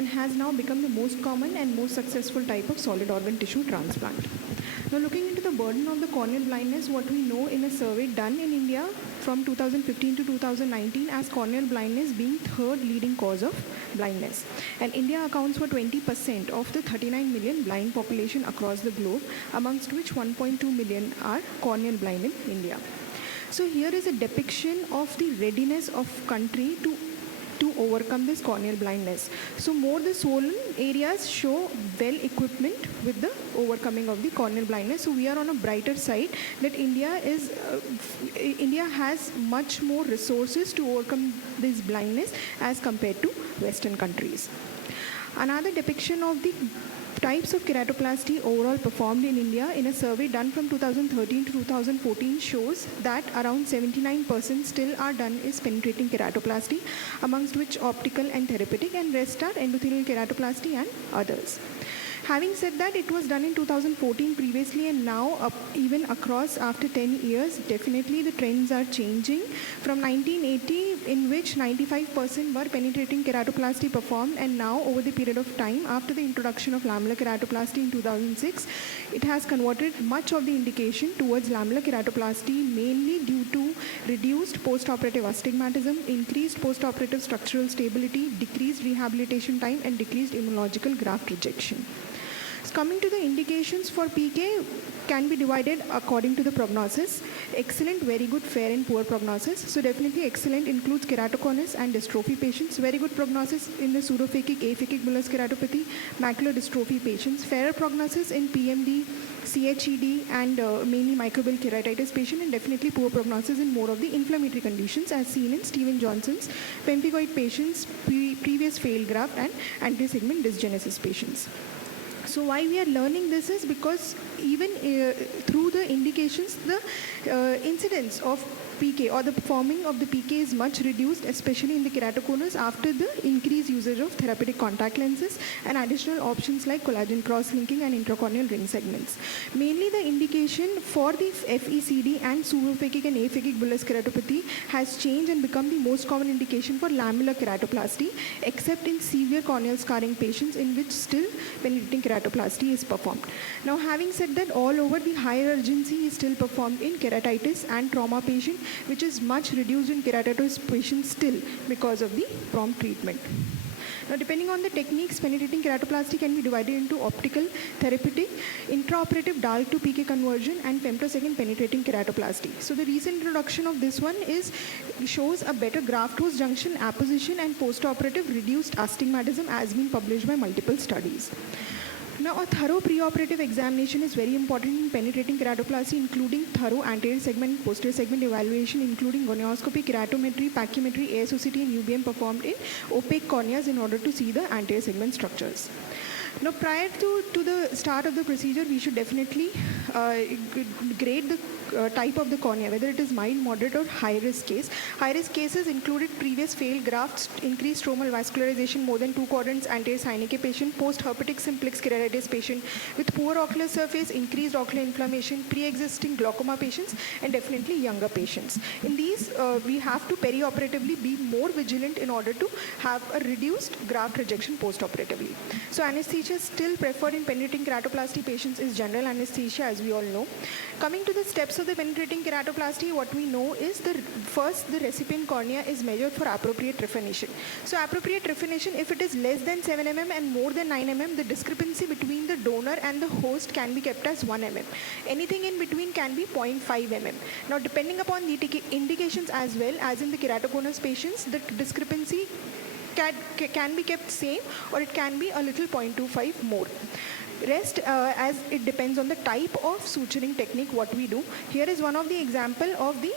and has now become the most common and most successful type of solid organ tissue transplant. Now, looking into the burden of the corneal blindness, what we know in a survey done in India from 2015 to 2019 as corneal blindness being third leading cause of blindness. And India accounts for 20% of the 39 million blind population across the globe, amongst which 1.2 million are corneal blind in India. So here is a depiction of the readiness of country to overcome this corneal blindness. So more the swollen areas show well equipment with the overcoming of the corneal blindness. So we are on a brighter side that India has much more resources to overcome this blindness as compared to Western countries. Another depiction of the types of keratoplasty overall performed in India in a survey done from 2013 to 2014 shows that around 79% still are done is penetrating keratoplasty, amongst which optical and therapeutic, and rest are endothelial keratoplasty and others. Having said that, it was done in 2014 previously, and now even across after 10 years, definitely the trends are changing. From 1980, in which 95% were penetrating keratoplasty performed, and now over the period of time, after the introduction of lamellar keratoplasty in 2006, it has converted much of the indication towards lamellar keratoplasty, mainly due to reduced post-operative astigmatism, increased post-operative structural stability, decreased rehabilitation time, and decreased immunological graft rejection. Coming to the indications for PK can be divided according to the prognosis. Excellent, very good, fair, and poor prognosis. So definitely excellent includes keratoconus and dystrophy patients. Very good prognosis in the pseudophakic, aphakic bullous keratopathy, macular dystrophy patients. Fairer prognosis in PMD, CHED, and mainly microbial keratitis patient, and definitely poor prognosis in more of the inflammatory conditions as seen in Stevens-Johnson's, pemphigoid patients, previous failed graft, and anti-segment dysgenesis patients. So why we are learning this is because even through the indications, the incidence of PK or the forming of the PK is much reduced, especially in the keratoconus after the increased usage of therapeutic contact lenses and additional options like collagen cross-linking and intracorneal ring segments. Mainly the indication for the FECD and pseudophakic and aphakic bullous keratopathy has changed and become the most common indication for lamellar keratoplasty, except in severe corneal scarring patients in which still penetrating keratoplasty is performed. Now, having said that, all over the higher urgency is still performed in keratitis and trauma patient, which is much reduced in keratitis patients still because of the prompt treatment. Now, depending on the techniques, penetrating keratoplasty can be divided into optical, therapeutic, intraoperative DALK to PK conversion, and femtosecond penetrating keratoplasty. So the recent introduction of this one shows a better graft-host junction apposition and post-operative reduced astigmatism as been published by multiple studies. Now, a thorough preoperative examination is very important in penetrating keratoplasty, including thorough anterior segment and posterior segment evaluation, including gonioscopy, keratometry, pachymetry, ASOCT, and UBM performed in opaque corneas in order to see the anterior segment structures. Now, prior to the start of the procedure, we should definitely grade the type of the cornea, whether it is mild, moderate, or high-risk case. High-risk cases included previous failed grafts, increased stromal vascularization, more than 2 quadrants, anterior synechial patient, post-herpetic simplex keratitis patient with poor ocular surface, increased ocular inflammation, pre-existing glaucoma patients, and definitely younger patients. In these, we have to perioperatively be more vigilant in order to have a reduced graft rejection post-operatively. So anesthesia still preferred in penetrating keratoplasty patients is general anesthesia, as we all know. Coming to the steps of the penetrating keratoplasty, what we know is first the recipient cornea is measured for appropriate definition. So appropriate definition, if it is less than 7 mm and more than 9 mm, the discrepancy between the donor and the host can be kept as 1 mm. Anything in between can be 0.5 mm. Now, depending upon the indications as well as in the keratoconus patients, the discrepancy can be kept same, or it can be a little 0.25 more. Rest, as it depends on the type of suturing technique what we do. Here is one of the example of the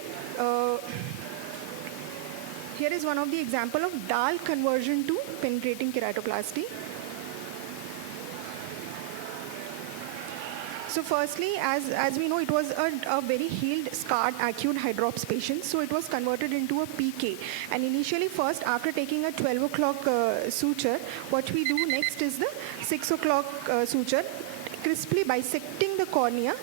DALK conversion to penetrating keratoplasty. So firstly, as we know, it was a very healed, scarred, acute hydrops patient. So it was converted into a PK. And initially, first, after taking a 12 o'clock suture, what we do next is the 6 o'clock suture, crisply bisecting the cornea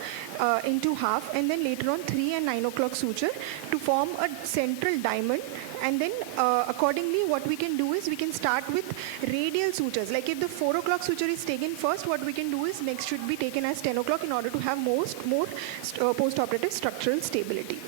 into half, and then later on 3 and 9 o'clock suture to form a central diamond And then accordingly, what we can do is we can start with radial sutures. Like if the 4 o'clock suture is taken first, what we can do is next should be taken as 10 o'clock in order to have more post-operative structural stability.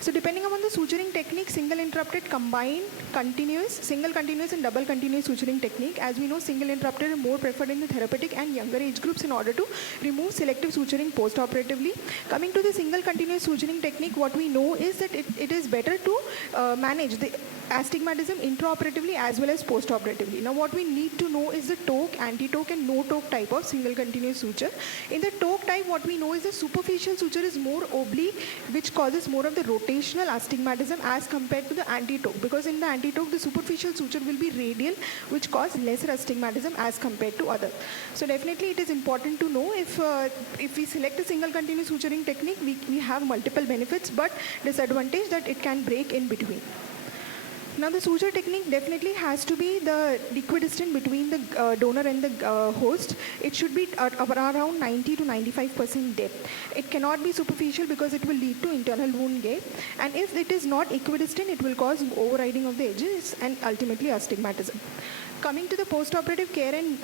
So depending upon the suturing technique, single interrupted, combined, continuous, single continuous and double continuous suturing technique. As we know, single interrupted are more preferred in the therapeutic and younger age groups in order to remove selective suturing post-operatively. Coming to the single continuous suturing technique, what we know is that it is better to manage the astigmatism intraoperatively as well as post-operatively. Now what we need to know is the torque, anti-torque and no-torque type of single continuous suture. In the torque type, what we know is the superficial suture is more oblique, which causes more of the rotational astigmatism as compared to the anti-torque, because in the anti-torque the superficial suture will be radial, which cause lesser astigmatism as compared to other. So definitely it is important to know if we select a single continuous suturing technique, we have multiple benefits, but disadvantage that it can break in between. Now the suture technique definitely has to be the equidistant between the donor and the host. It should be at around 90 to 95% depth. It cannot be superficial because it will lead to internal wound gap. And if it is not equidistant, it will cause overriding of the edges and ultimately astigmatism. Coming to the post-operative care and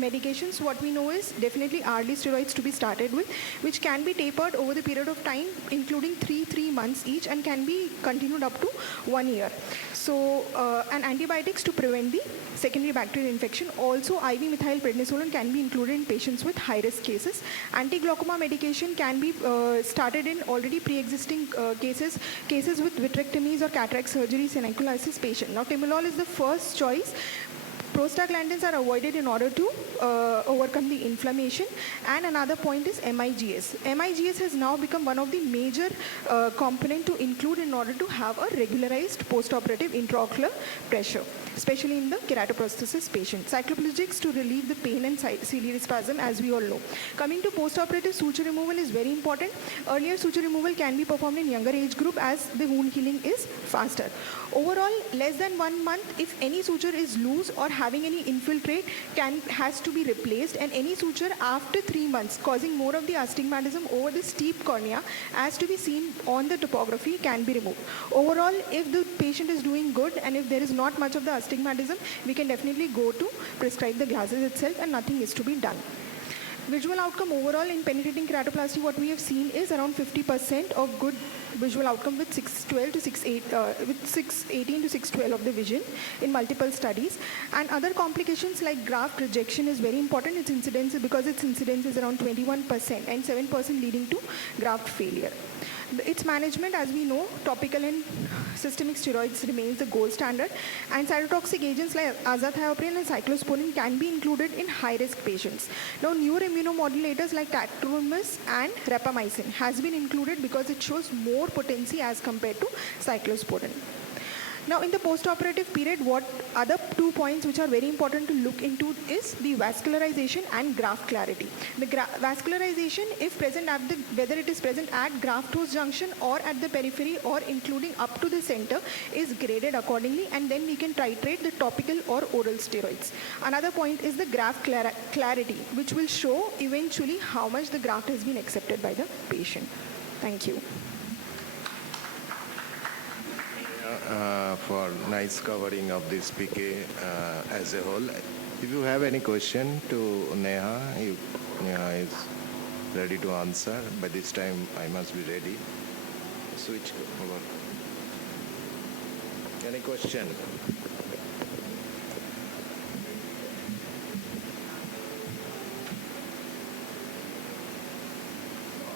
medications, what we know is definitely RD steroids to be started with, which can be tapered over the period of time, including 3 months each, and can be continued up to 1 year. So, and antibiotics to prevent the secondary bacterial infection. Also, IV methylprednisolone can be included in patients with high-risk cases. Anti-glaucoma medication can be started in already pre-existing cases with vitrectomies or cataract surgeries and ankylosis patient. Now, timolol is the first choice. Prostaglandins are avoided in order to overcome the inflammation. And another point is MIGS. MIGS has now become one of the major component to include in order to have a regularized post-operative intraocular pressure, especially in the keratoprosthesis patient. Cycloplegics to relieve the pain and ciliary spasm, as we all know. Coming to post-operative suture removal is very important. Earlier suture removal can be performed in younger age group as the wound healing is faster. Overall, less than 1 month, if any suture is loose or having any infiltrate, has to be replaced, and any suture after 3 months causing more of the astigmatism over the steep cornea, as to be seen on the topography, can be removed. Overall, if the patient is doing good and if there is not much of the astigmatism, we can definitely go to prescribe the glasses itself and nothing is to be done. Visual outcome overall in penetrating keratoplasty, what we have seen is around 50% of good visual outcome with 618 to 612 of the vision in multiple studies. And other complications like graft rejection is very important. Its incidence is around 21% and 7% leading to graft failure. Its management, as we know, topical and systemic steroids remains the gold standard, and cytotoxic agents like azathioprine and cyclosporin can be included in high-risk patients. Now, newer immunomodulators like tacrolimus and rapamycin has been included because it shows more potency as compared to cyclosporin. Now, in the post-operative period, what other 2 points which are very important to look into is the vascularization and graft clarity. The vascularization, if present whether it is present at graft-host junction or at the periphery or including up to the center, is graded accordingly, and then we can titrate the topical or oral steroids. Another point is the graft clarity, which will show eventually how much the graft has been accepted by the patient. Thank you. For nice covering of this PK as a whole. If you have any question to Neha, Neha is ready to answer. By this time, I must be ready. Switch over. Any question?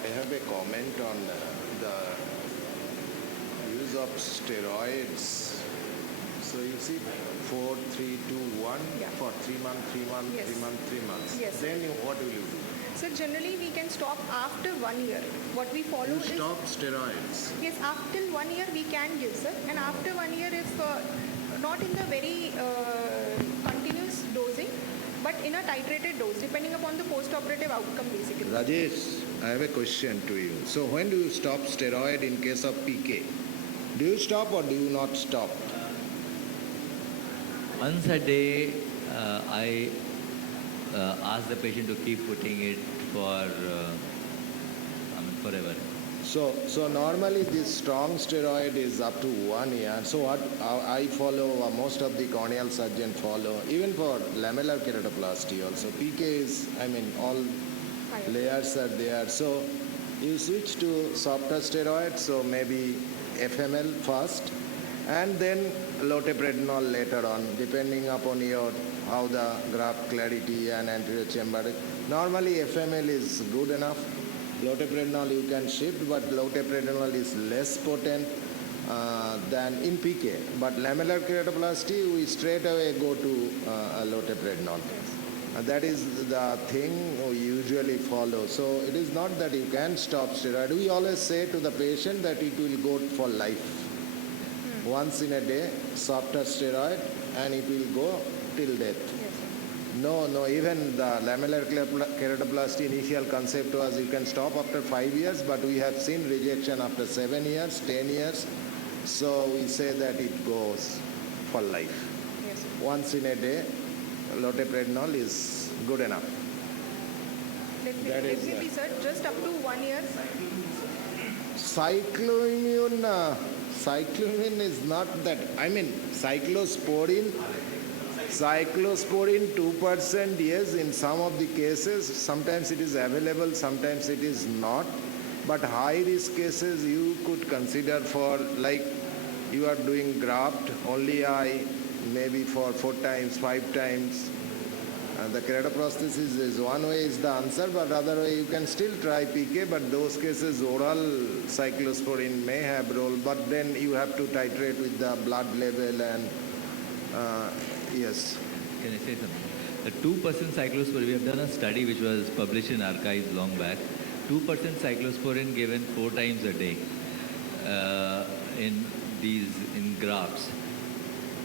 I have a comment on the use of steroids. So you see 4, 3, 2, 1 for 3 months, 3 months, Yes. 3 months, 3 months. Yes. Then what will you do? So generally we can stop after 1 year. What we follow You is... stop steroids. Yes, after 1 year we can give, sir. And after 1 year, if not in the very continuous dosing, but in a titrated dose, depending upon the post-operative outcome basically. Rajesh, I have a question to you. So when do you stop steroid in case of PK? Do you stop or do you not stop? Once a day, I ask the patient to keep putting it for forever. So normally this strong steroid is up to 1 year. So what I follow, most of the corneal surgeon follow, even for lamellar keratoplasty also. PK is, all layers are there. So you switch to softer steroids, so maybe FML first, and then loteprednol later on, depending upon how the graft clarity and anterior chamber. Normally FML is good enough. Loteprednol you can shift, but loteprednol is less potent than in PK. But lamellar keratoplasty, we straight away go to loteprednol. That is the thing we usually follow. So it is not that you can stop steroid. We always say to the patient that it will go for life. Once in a day, softer steroid, and it will go till death. No, even the lamellar keratoplasty initial concept was you can stop after 5 years, but we have seen rejection after 7 years, 10 years. So we say that it goes for life. Yes, sir. Once in a day, loteprednol is good enough. Definitely, sir. Just up to 1 year. Cycloimmune is not that. Cyclosporin 2%, yes, in some of the cases. Sometimes it is available, sometimes it is not. But high risk cases you could consider for, like you are doing graft, only eye, maybe for 4 times, 5 times. The keratoprosthesis is one way is the answer, but other way you can still try PK, but those cases oral cyclosporin may have role, but then you have to titrate with the blood level and yes. Can I say something? The 2% cyclosporin, we have done a study which was published in archives long back. 2% cyclosporin given 4 times a day in grafts.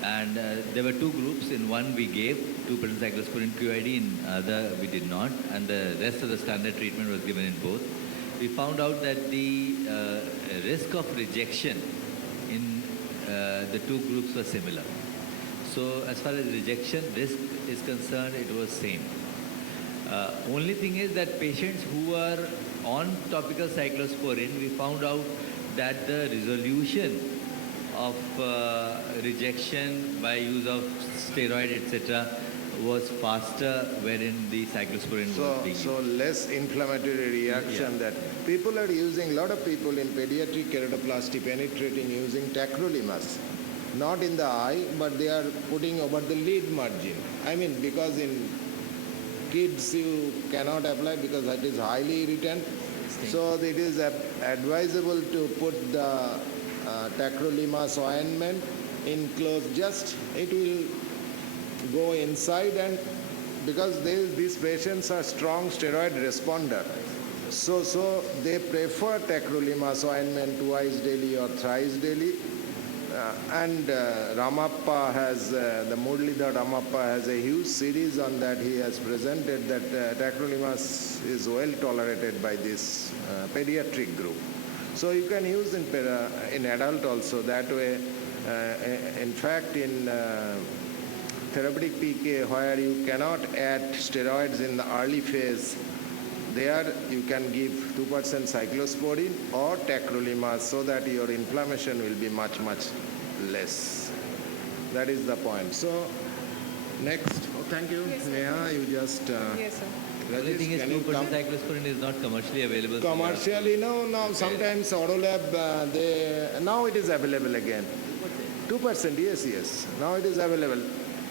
And there were 2 groups. In one we gave 2% cyclosporin QID, in other we did not, and the rest of the standard treatment was given in both. We found out that the risk of rejection in the 2 groups was similar. So as far as rejection risk is concerned, it was same. Only thing is that patients who are on topical cyclosporin, we found out that the resolution of rejection by use of steroid, etc., was faster wherein the cyclosporin was being used. So less inflammatory reaction. That people are using, a lot of people in pediatric keratoplasty penetrating using tacrolimus. Not in the eye, but they are putting over the lid margin. Because in kids you cannot apply because it is highly irritant. So it is advisable to put the tacrolimus ointment in close, just it will go inside, and because these patients are strong steroid responder. So they prefer tacrolimus ointment twice daily or thrice daily. And Ramappa has, the Muralidhar Ramappa has a huge series on that. He has presented that tacrolimus is well tolerated by this pediatric group. So you can use in adult also that way. In fact, in therapeutic PK, where you cannot add steroids in the early phase, there you can give 2% cyclosporin or tacrolimus so that your inflammation will be much, much less. That is the point. So next, thank you. Yes, sir. Neha, you just... Yes, sir. The only thing is 2% cyclosporin is not commercially available. Commercially, no. Sometimes Orolab, now it is available again. 2%, yes. Now it is available.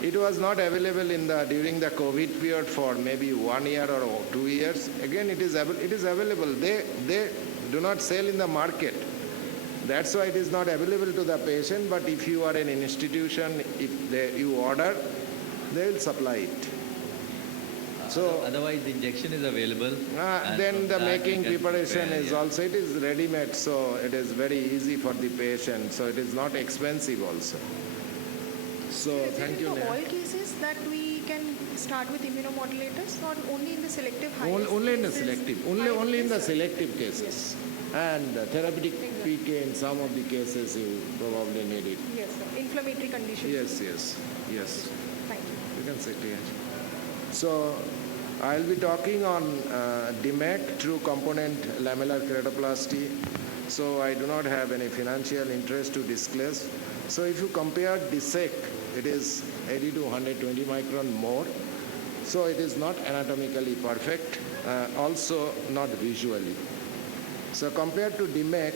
It was not available during the COVID period for maybe 1 year or 2 years. Again, it is available. They do not sell in the market. That's why it is not available to the patient. But if you are an institution, if you order, they will supply it. So otherwise, the injection is available. Then the making preparation is also, it is ready-made, so it is very easy for the patient. So it is not expensive also. So thank you. In all cases that we can start with immunomodulators, or only in the selective high risk Only in the cases? selective. Only in the selective cases. And therapeutic PK in some of the cases you probably need it. Yes, sir. Inflammatory conditions. Yes. Thank you. You can sit here. So I'll be talking on DMEC, true component lamellar keratoplasty. So I do not have any financial interest to disclose. So if you compare DSEC, it is 80 to 120 micron more. So it is not anatomically perfect, also not visually. So compared to DMEC,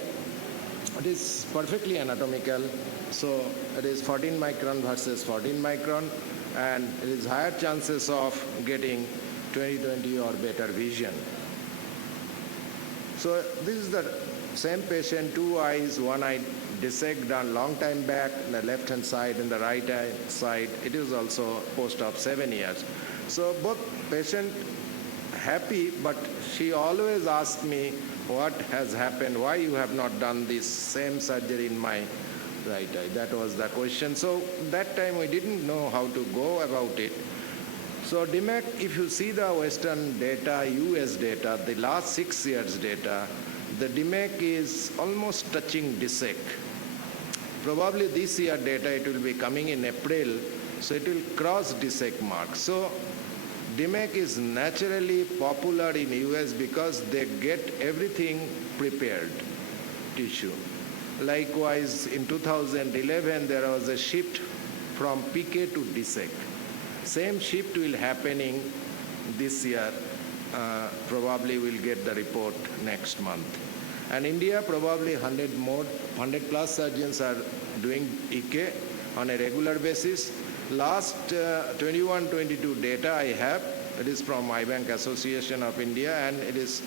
it is perfectly anatomical. So it is 14 micron versus 14 micron, and it is higher chances of getting 20/20 or better vision. So this is the same patient, 2 eyes, 1 eye dissect done long time back, the left hand side and the right eye side. It is also post-op 7 years. So both patient happy, but she always asked me, what has happened, why you have not done this same surgery in my right eye? That was the question. So that time we didn't know how to go about it. So DMEC, if you see the Western data, US data, the last 6 years data, the DMEC is almost touching DSEC. Probably this year data, it will be coming in April, so it will cross DSEC mark. So DMEC is naturally popular in US because they get everything prepared tissue. Likewise, in 2011, there was a shift from PK to DSEC. Same shift will happening this year. Probably we'll get the report next month. And India, probably 100 plus surgeons are doing EK on a regular basis. Last 21-22 data I have, it is from Eye Bank Association of India, and it is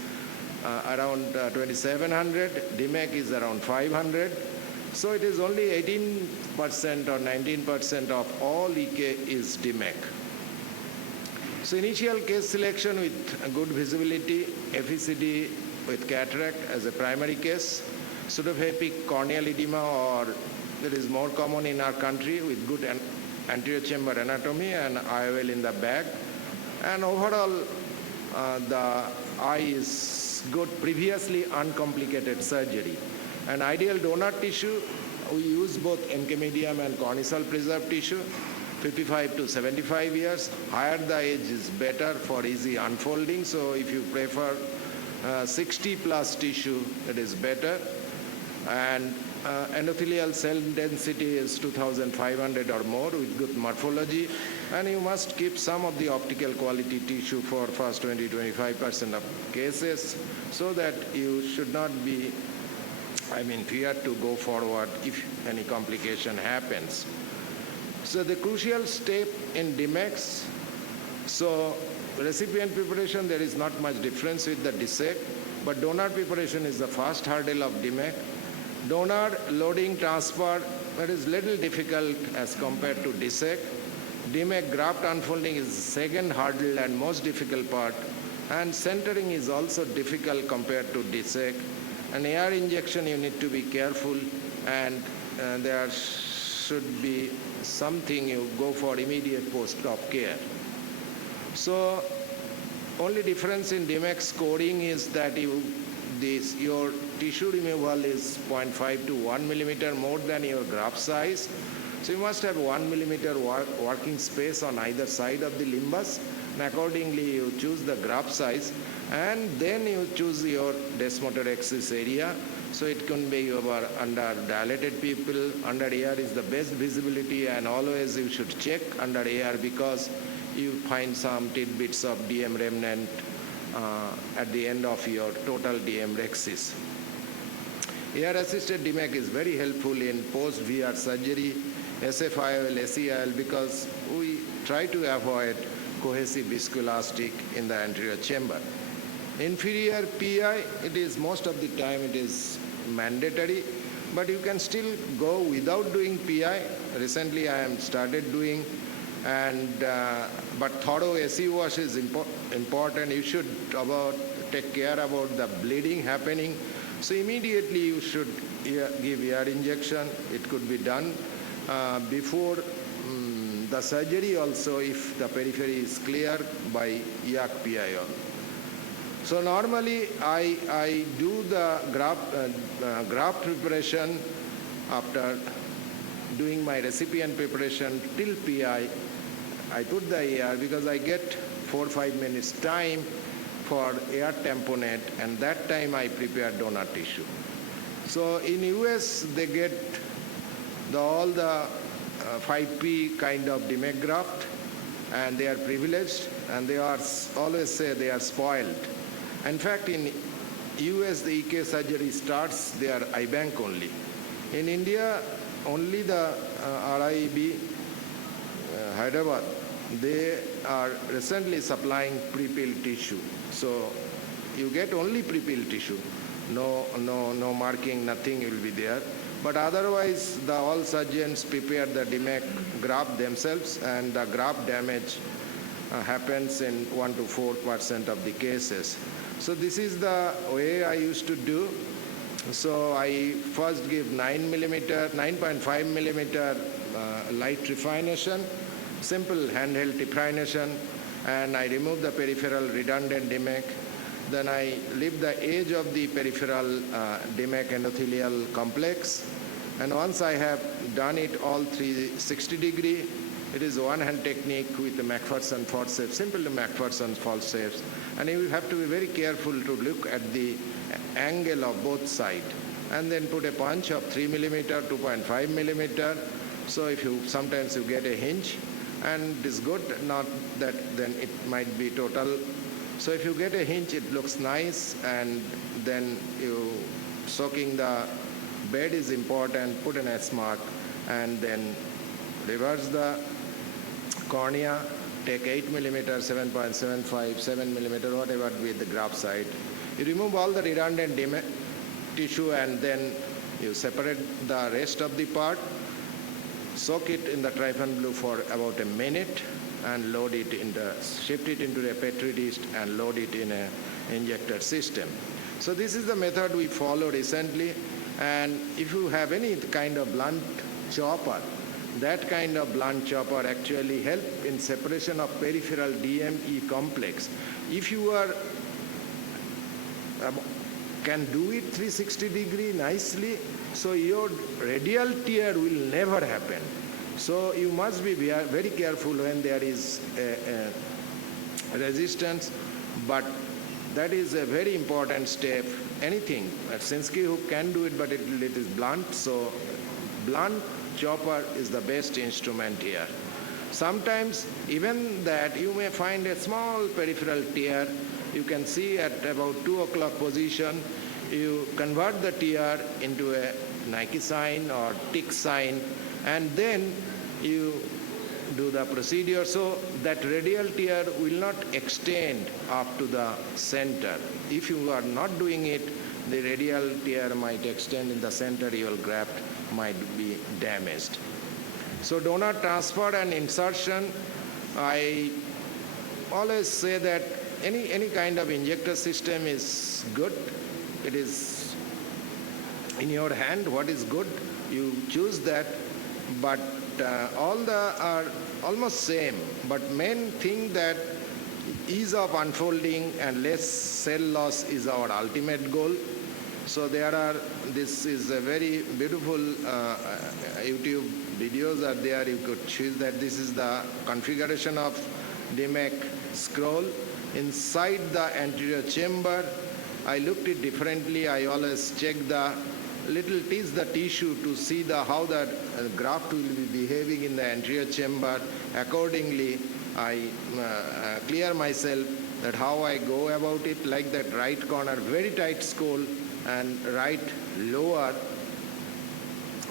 around 2,700. DMEC is around 500. So it is only 18% or 19% of all EK is DMEC. So initial case selection with good visibility, FECD with cataract as a primary case, pseudophakic corneal edema, or that is more common in our country, with good anterior chamber anatomy and IOL in the back. And overall, the eye is good, previously uncomplicated surgery. And ideal donor tissue, we use both MK medium and corneal preserved tissue, 55 to 75 years. Higher the age is better for easy unfolding. So if you prefer 60 plus tissue, it is better. And endothelial cell density is 2,500 or more with good morphology. And you must keep some of the optical quality tissue for first 20-25% of cases, so that you should not be feared to go forward if any complication happens. So the crucial step in DMECs, so recipient preparation, there is not much difference with the DSEC, but donor preparation is the first hurdle of DMEC. Donor loading transfer, that is little difficult as compared to DSEC. DMEC graft unfolding is the second hurdle and most difficult part, and centering is also difficult compared to DSEC. An AR injection, you need to be careful, and there should be something you go for immediate post-op care. So only difference in DMEC scoring is that your tissue removal is 0.5 to 1 millimeter more than your graft size. So you must have 1 millimeter working space on either side of the limbus, and accordingly you choose the graft size, and then you choose your desmotor axis area. So it can be under dilated people. Under AR is the best visibility, and always you should check under AR because you find some tidbits of DM remnant at the end of your total DM axis. AR-assisted DMEC is very helpful in post-VR surgery, SFIOL, SEIL, because we try to avoid cohesive viscoelastic in the anterior chamber. Inferior PI, it is most of the time it is mandatory, but you can still go without doing PI. Recently I am started doing, and but thorough SE wash is important. You should take care about the bleeding happening. So immediately you should give ER injection. It could be done before the surgery also, if the periphery is clear, by IAC PIO. So normally I do the graft preparation after doing my recipient preparation till PI, I put the AR because I get 4 or 5 minutes time for air tamponade, and that time I prepare donor tissue. So in US, they get all the 5P kind of DMEC graft, and they are privileged, and they are always say they are spoiled. In fact, in US, the EK surgery starts their IBank only. In India, only the RIB, Hyderabad, they are recently supplying pre-pilled tissue. So you get only pre-pilled tissue. No marking, nothing will be there. But otherwise, all surgeons prepare the DMEC graft themselves, and the graft damage happens in 1 to 4% of the cases. So this is the way I used to do. So I first give 9.5 millimeter light trephination, simple handheld trephination, and I remove the peripheral redundant DMEC. Then I leave the edge of the peripheral DMEC endothelial complex. And once I have done it all 360 degree, it is one-hand technique with the McPherson forceps, simple McPherson forceps. And you have to be very careful to look at the angle of both sides. And then put a punch of 3 millimeter, 2.5 millimeter. So if sometimes you get a hinge, and it is good, not that then it might be total. So if you get a hinge, it looks nice, and then you soaking the bed is important, put an S mark, and then reverse the cornea, take 8 millimeter, 7.75, 7 millimeter, whatever with the graft side. You remove all the redundant tissue, and then you separate the rest of the part, soak it in the trypan blue for about a minute, and load it shift it into a petri dish and load it in an injector system. So this is the method we follow recently. And if you have any kind of blunt chopper, that kind of blunt chopper actually help in separation of peripheral DME complex. If you can do it 360 degree nicely, so your radial tear will never happen. So you must be very careful when there is a resistance, but that is a very important step. Anything, at Sinsky hook can do it, but it is blunt, so blunt chopper is the best instrument here. Sometimes even that you may find a small peripheral tear. You can see at about 2 o'clock position, you convert the tear into a Nike sign or tick sign, and then you do the procedure so that radial tear will not extend up to the center. If you are not doing it, the radial tear might extend in the center, your graft might be damaged. So donor transfer and insertion, I always say that any kind of injector system is good. It is in your hand, what is good, you choose that, but all are almost same, but main thing that ease of unfolding and less cell loss is our ultimate goal. So this is a very beautiful YouTube videos are there. You could choose that. This is the configuration of DMEC scroll. Inside the anterior chamber, I looked it differently. I always check the tease the tissue to see how the graft will be behaving in the anterior chamber. Accordingly, I clear myself that how I go about it, like that right corner, very tight scroll, and right lower,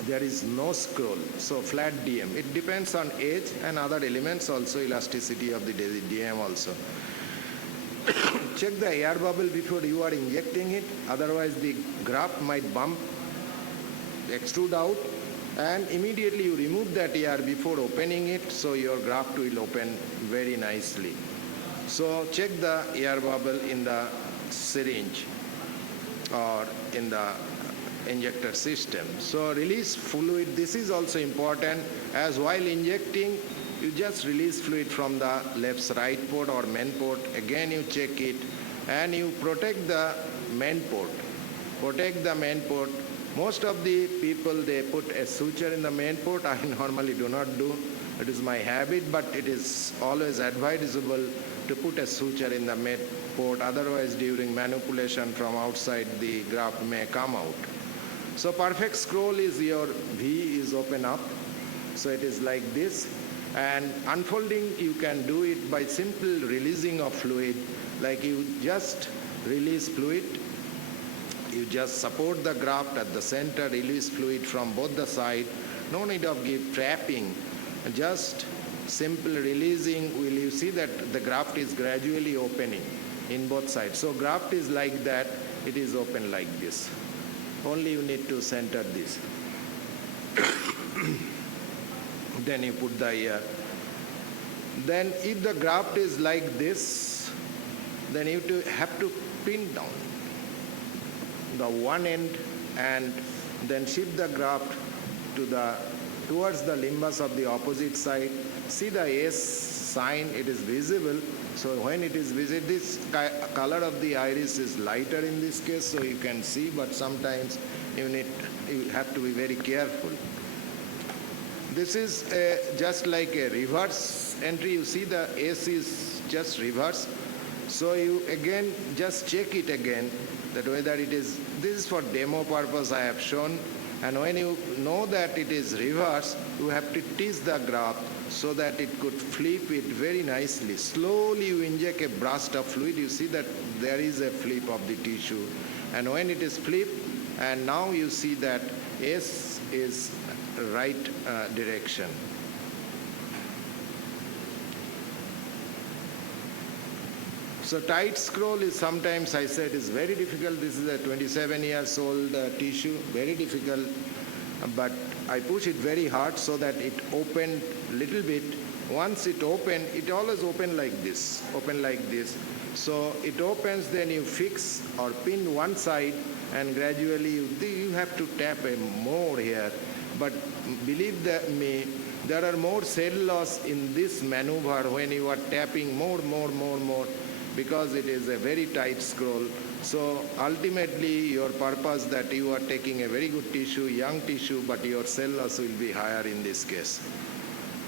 there is no scroll, so flat DM. It depends on age and other elements also, elasticity of the DM also. Check the air bubble before you are injecting it, otherwise the graft might bump, extrude out, and immediately you remove that air before opening it, so your graft will open very nicely. So check the air bubble in the syringe or in the injector system. So release fluid, this is also important, as while injecting, you just release fluid from the left right port or main port. Again you check it, and you protect the main port. Protect the main port. Most of the people, they put a suture in the main port. I normally do not do. It is my habit, but it is always advisable to put a suture in the med port. Otherwise, during manipulation from outside, the graft may come out. So perfect scroll is your V is open up. So it is like this. And unfolding, you can do it by simple releasing of fluid. Like you just release fluid. You just support the graft at the center, release fluid from both the sides. No need of trapping. Just simple releasing. Will you see that the graft is gradually opening in both sides. So graft is like that. It is open like this. Only you need to center this. Then you put the ear. Then if the graft is like this, then you have to pin down the one end and then shift the graft towards the limbus of the opposite side. See the S sign, it is visible. So when it is visible, this color of the iris is lighter in this case, so you can see, but sometimes you have to be very careful. This is just like a reverse entry. You see the S is just reverse. So you again just check it again that whether it is, this is for demo purpose I have shown. And when you know that it is reverse, you have to tease the graft so that it could flip it very nicely. Slowly you inject a burst of fluid. You see that there is a flip of the tissue. And when it is flipped, and now you see that S is right direction. So tight scroll is sometimes, I said, is very difficult. This is a 27 years old tissue, very difficult. But I push it very hard so that it opened little bit. Once it opened, it always open like this, open like this. So it opens, then you fix or pin one side, and gradually you have to tap more here. But believe me, there are more cell loss in this maneuver when you are tapping more, because it is a very tight scroll. So ultimately your purpose that you are taking a very good tissue, young tissue, but your cell loss will be higher in this case.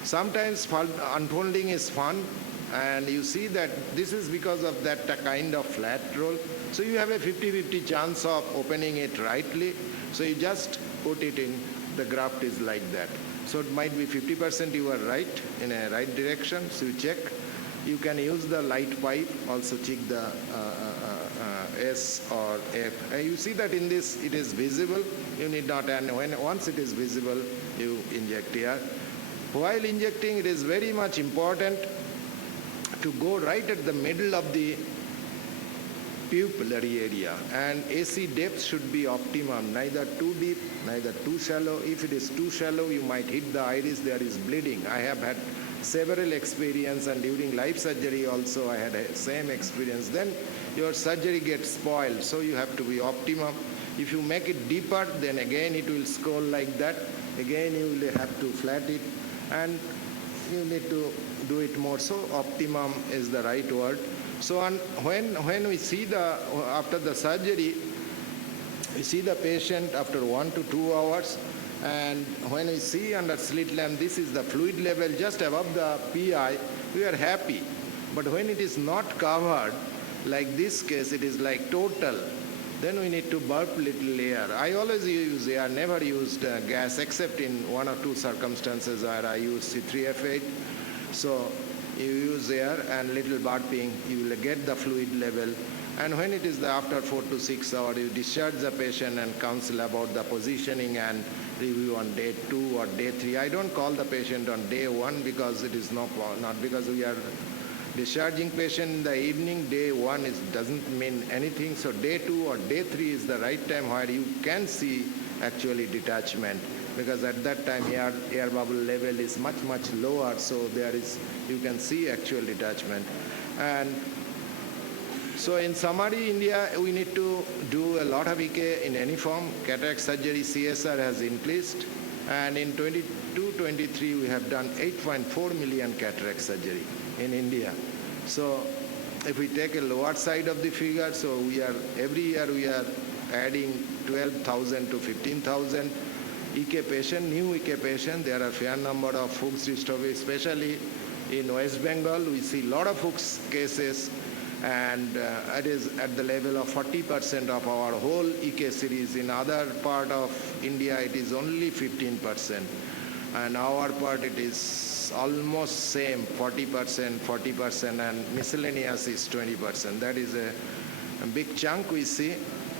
Sometimes unfolding is fun, and you see that this is because of that kind of flat roll. So you have a 50-50 chance of opening it rightly. So you just put it in, the graft is like that. So it might be 50% you are right, in a right direction, so you check. You can use the light pipe, also check the S or F. And you see that in this, it is visible. You need not, and once it is visible, you inject here. While injecting, it is very much important to go right at the middle of the pupillary area, and AC depth should be optimum, neither too deep, neither too shallow. If it is too shallow, you might hit the iris, there is bleeding. I have had several experience, and during life surgery also I had a same experience. Then your surgery gets spoiled, so you have to be optimum. If you make it deeper, then again it will scroll like that. Again you will have to flat it, and you need to do it more. So optimum is the right word. So when we see after the surgery, we see the patient after 1 to 2 hours, and when we see under slit lamp, this is the fluid level just above the PI, we are happy. But when it is not covered, like this case, it is like total, then we need to burp little air. I always use air, never used gas, except in 1 or 2 circumstances where I use C3F8. So you use air and little burping, you will get the fluid level. And when it is after 4 to 6 hours, you discharge the patient and counsel about the positioning and review on day 2 or day 3. I don't call the patient on day 1 because it is not because we are discharging patient in the evening. Day 1 doesn't mean anything. So day 2 or day 3 is the right time where you can see actually detachment, because at that time air bubble level is much lower, so you can see actual detachment. And so in summary, India, we need to do a lot of EK in any form. Cataract surgery CSR has increased, and in 22-23 we have done 8.4 million cataract surgery in India. So if we take a lower side of the figure, so every year we are adding 12,000 to 15,000. EK patient, new EK patient. There are fair number of Fuchs dystrophy, especially in West Bengal. We see a lot of Fuchs cases, and it is at the level of 40% of our whole EK series. In other part of India, it is only 15%. And our part, it is almost same, 40%, and miscellaneous is 20%. That is a big chunk we see.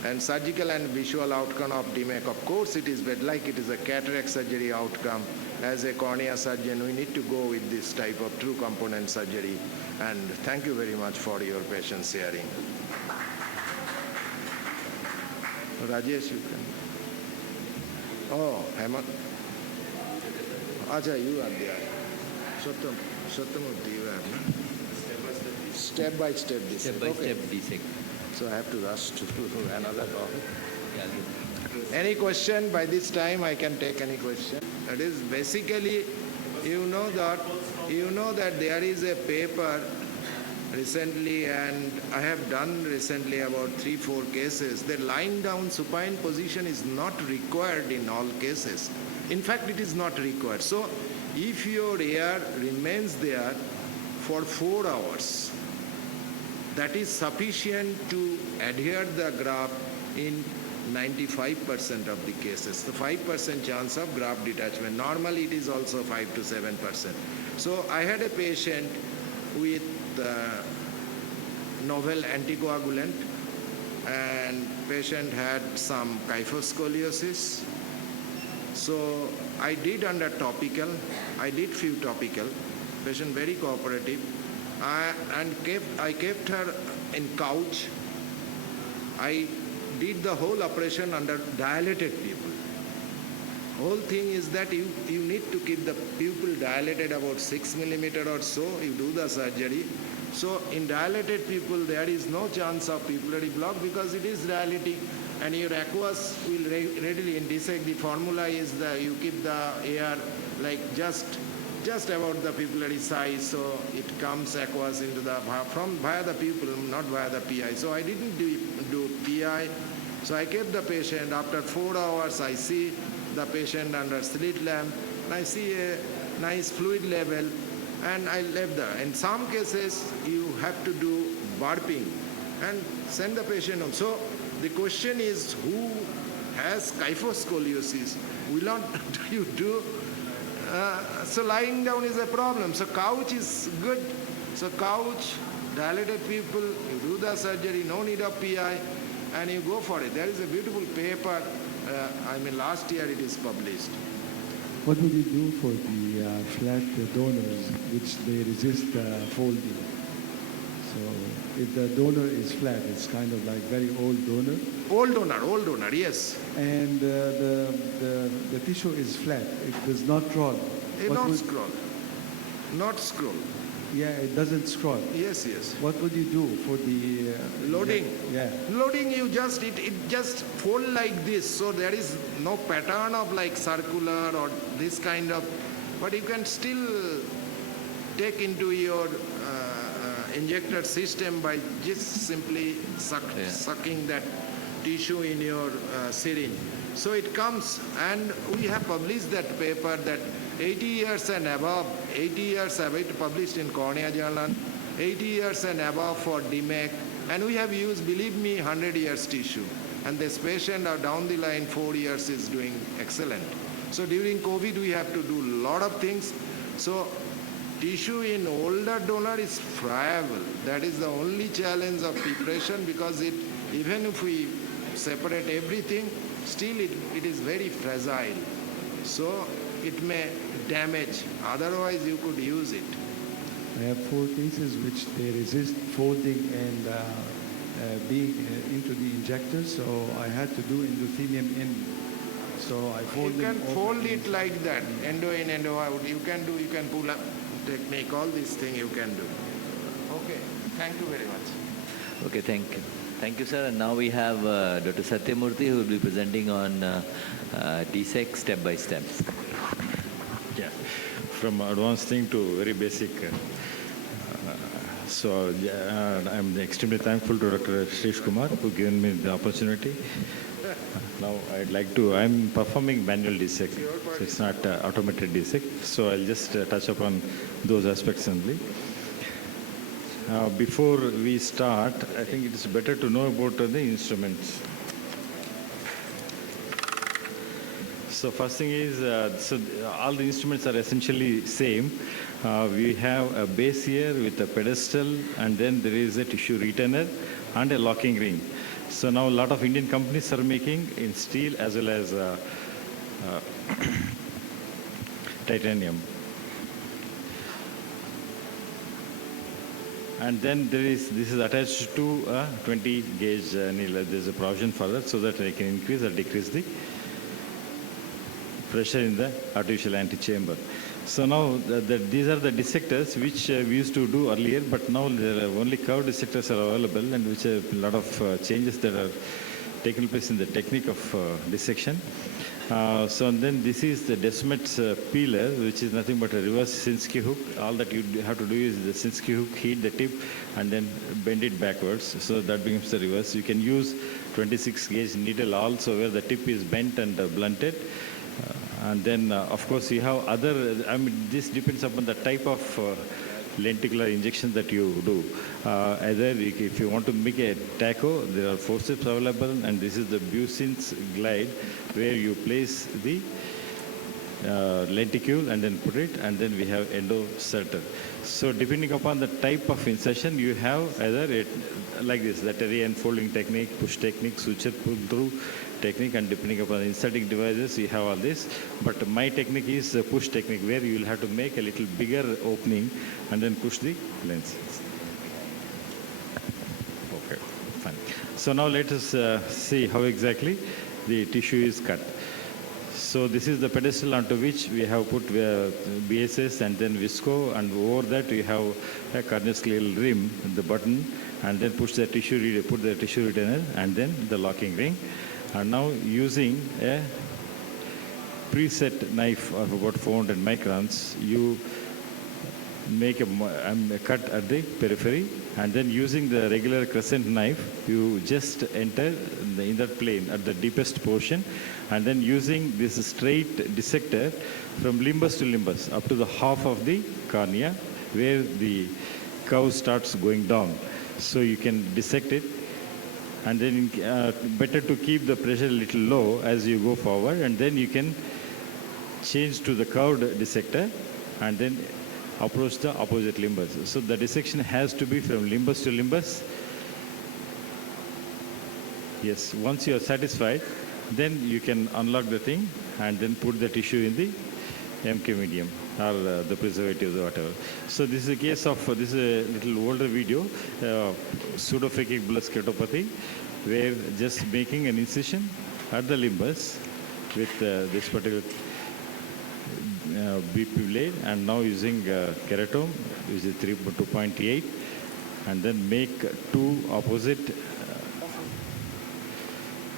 And surgical and visual outcome of DMAC, of course, it is bad, like it is a cataract surgery outcome. As a cornea surgeon, we need to go with this type of true component surgery. And thank you very much for your patience sharing. Rajesh, you can. Oh, Hemant. Acha, you are there. Sattamurthy, you are. Step by step. Step by step DSEC. So I have to rush to another call. Any question? By this time I can take any question. That is basically, you know that there is a paper recently, and I have done recently about 3-4 cases, that lying down supine position is not required in all cases. In fact, it is not required. So if your air remains there for 4 hours, that is sufficient to adhere the graft in 95% of the cases. The 5% chance of graft detachment. Normally it is also 5 to 7%. So I had a patient with novel anticoagulant, and patient had some kyphoscoliosis. So I did under topical, I did few topical, patient very cooperative. I kept her in couch. I did the whole operation under dilated pupil. Whole thing is that you need to keep the pupil dilated about 6 millimeter or so. You do the surgery. So in dilated pupil, there is no chance of pupillary block because it is dilating, and your aqueous will readily intersect. The formula is you keep the air like just about the pupillary size, so it comes aqueous into the via the pupil, not via the PI. So I didn't do PI. So I kept the patient. After 4 hours, I see the patient under slit lamp, and I see a nice fluid level, and I left there. In some cases, you have to do burping and send the patient home. So the question is, who has kyphoscoliosis? Will not you do? So lying down is a problem. So couch is good. So couch, dilated pupil, you do the surgery, no need of PI, and you go for it. There is a beautiful paper, last year it is published. What would you do for the flat donors which they resist folding? So if the donor is flat, it's kind of like very old donor. Old donor, yes. And the tissue is flat. It does not crawl. Not scroll. Yeah, it doesn't scroll. Yes. What would you do for the loading? Yeah. Loading, it just fold like this. So there is no pattern of like circular or this kind of, but you can still take into your injector system by just simply sucking that tissue in your syringe. So it comes, and we have published that paper that 80 years and above, published in Cornea Journal, 80 years and above for DMAC, and we have used, believe me, 100 years tissue. And this patient down the line 4 years is doing excellent. So during COVID, we have to do a lot of things. So tissue in older donor is friable. That is the only challenge of preparation, because even if we separate everything, still it is very fragile. So it may damage. Otherwise, you could use it. I have 4 cases which they resist folding and being into the injector, so I had to do endothelium in. So I fold You can them fold it like that, endo in, endo out. You can pull up technique, all these things you can do. Okay, thank you very much. Okay, thank you. Thank you, sir. And now we have Dr. Satyamurthy, who will be presenting on DSEC step by step. Yeah, from advanced thing to very basic. So I'm extremely thankful to Dr. Shrish Kumar who given me the opportunity. Now I'd like to, I'm performing manual dissect, so it's not automated dissect. So I'll just touch upon those aspects only. Before we start, I think it is better to know about the instruments. So first thing is, all the instruments are essentially same. We have a base here with a pedestal, and then there is a tissue retainer and a locking ring. So now a lot of Indian companies are making in steel as well as titanium. And then this is attached to a 20 gauge needle. There's a provision for that so that I can increase or decrease the pressure in the artificial antechamber. So now these are the dissectors which we used to do earlier, but now there are only curved dissectors are available, and which have a lot of changes that are taken place in the technique of dissection. So then this is the Desmet's peeler, which is nothing but a reverse Sinskey hook. All that you have to do is the Sinskey hook, heat the tip, and then bend it backwards. So that becomes the reverse. You can use 26 gauge needle also where the tip is bent and blunted. And then, of course, you have other, this depends upon the type of lenticular injection that you do. Either if you want to make a taco, there are forceps available, and this is the Busin's glide, where you place the lenticule and then put it, and then we have endocerter. So depending upon the type of insertion, you have either like this, the terry unfolding technique, push technique, suture pull-through technique, and depending upon the inserting devices, you have all this. But my technique is the push technique, where you will have to make a little bigger opening and then push the lens. Okay, fine. So now let us see how exactly the tissue is cut. So this is the pedestal onto which we have put BSS and then visco, and over that we have a corneoscleral rim, the button, and then push the tissue, put the tissue retainer, and then the locking ring. And now using a preset knife of about 400 microns, you make a cut at the periphery, and then using the regular crescent knife, you just enter in that plane at the deepest portion, and then using this straight dissector from limbus to limbus up to the half of the cornea, where the curve starts going down. So you can dissect it, and then better to keep the pressure a little low as you go forward, and then you can change to the curved dissector and then approach the opposite limbus. So the dissection has to be from limbus to limbus. Yes, once you are satisfied, then you can unlock the thing and then put the tissue in the MK medium or the preservatives or whatever. So this is a case of, this is a little older video, pseudophakic bullous kertopathy, where just making an incision at the limbus with this particular BP blade, and now using keratome, which is 2.8, and then make two opposite,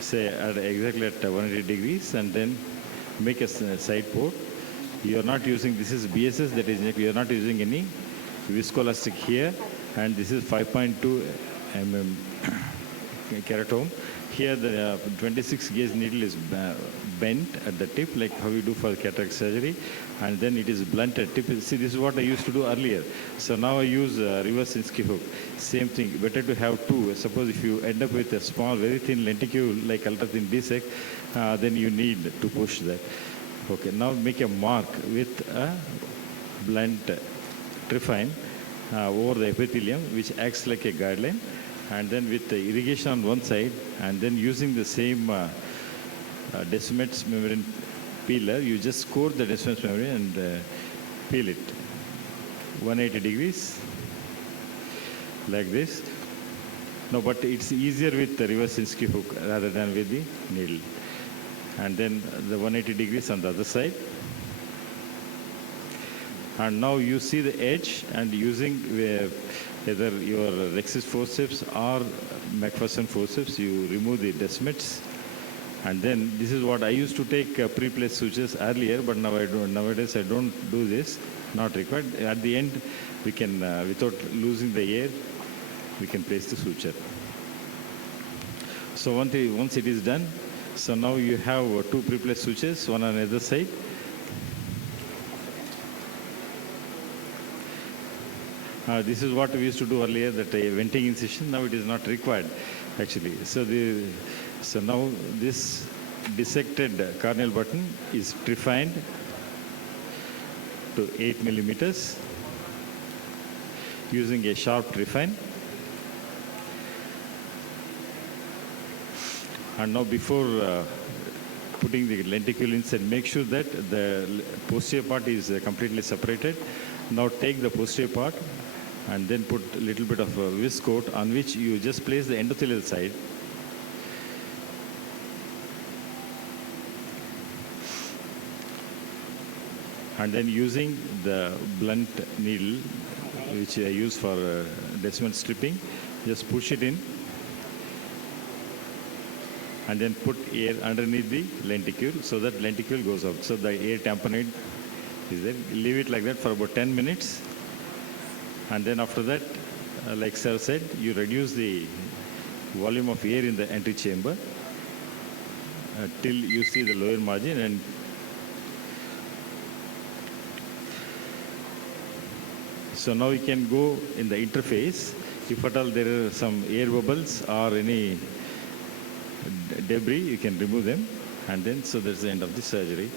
say exactly at 180 degrees, and then make a side port. You are not using, this is BSS, that is, you are not using any viscoelastic here, and this is 5.2 mm keratome. Here the 26 gauge needle is bent at the tip, like how we do for cataract surgery, and then it is blunted tip. See, this is what I used to do earlier. So now I use reverse Sinskey hook. Same thing, better to have two. Suppose if you end up with a small, very thin lenticule, like ultra thin dissect, then you need to push that. Okay, now make a mark with a blunt trephine over the epithelium, which acts like a guideline, and then with the irrigation on one side, and then using the same Desmet's membrane peeler, you just coat the Desmet's membrane and peel it 180 degrees like this. No, but it's easier with the reverse Sinskey hook rather than with the needle. And then the 180 degrees on the other side. And now you see the edge, and using either your Rexis forceps or McPherson forceps, you remove the Desmet's. And then this is what I used to take pre-placed sutures earlier, but now I don't. Nowadays I don't do this, not required. At the end, we can, without losing the air, we can place the suture. So once it is done, So now you have two pre-placed switches, one on either side. This is what we used to do earlier, that venting incision. Now it is not required, actually. So now this dissected corneal button is trephined to 8 millimeters using a sharp trefine. And now before putting the lenticle inside, make sure that the posterior part is completely separated. Now take the posterior part and then put a little bit of a whisk coat on which you just place the endothelial side. And then using the blunt needle, which I use for decimal stripping, just push it in and then put air underneath the lenticle so that lenticle goes out. So the air tamponade is there. Leave it like that for about 10 minutes. And then after that, like sir said, you reduce the volume of air in the entry chamber till you see the lower margin. And so now you can go in the interface. If at all there are some air bubbles or any debris, you can remove them. And then, so that's the end of the surgery.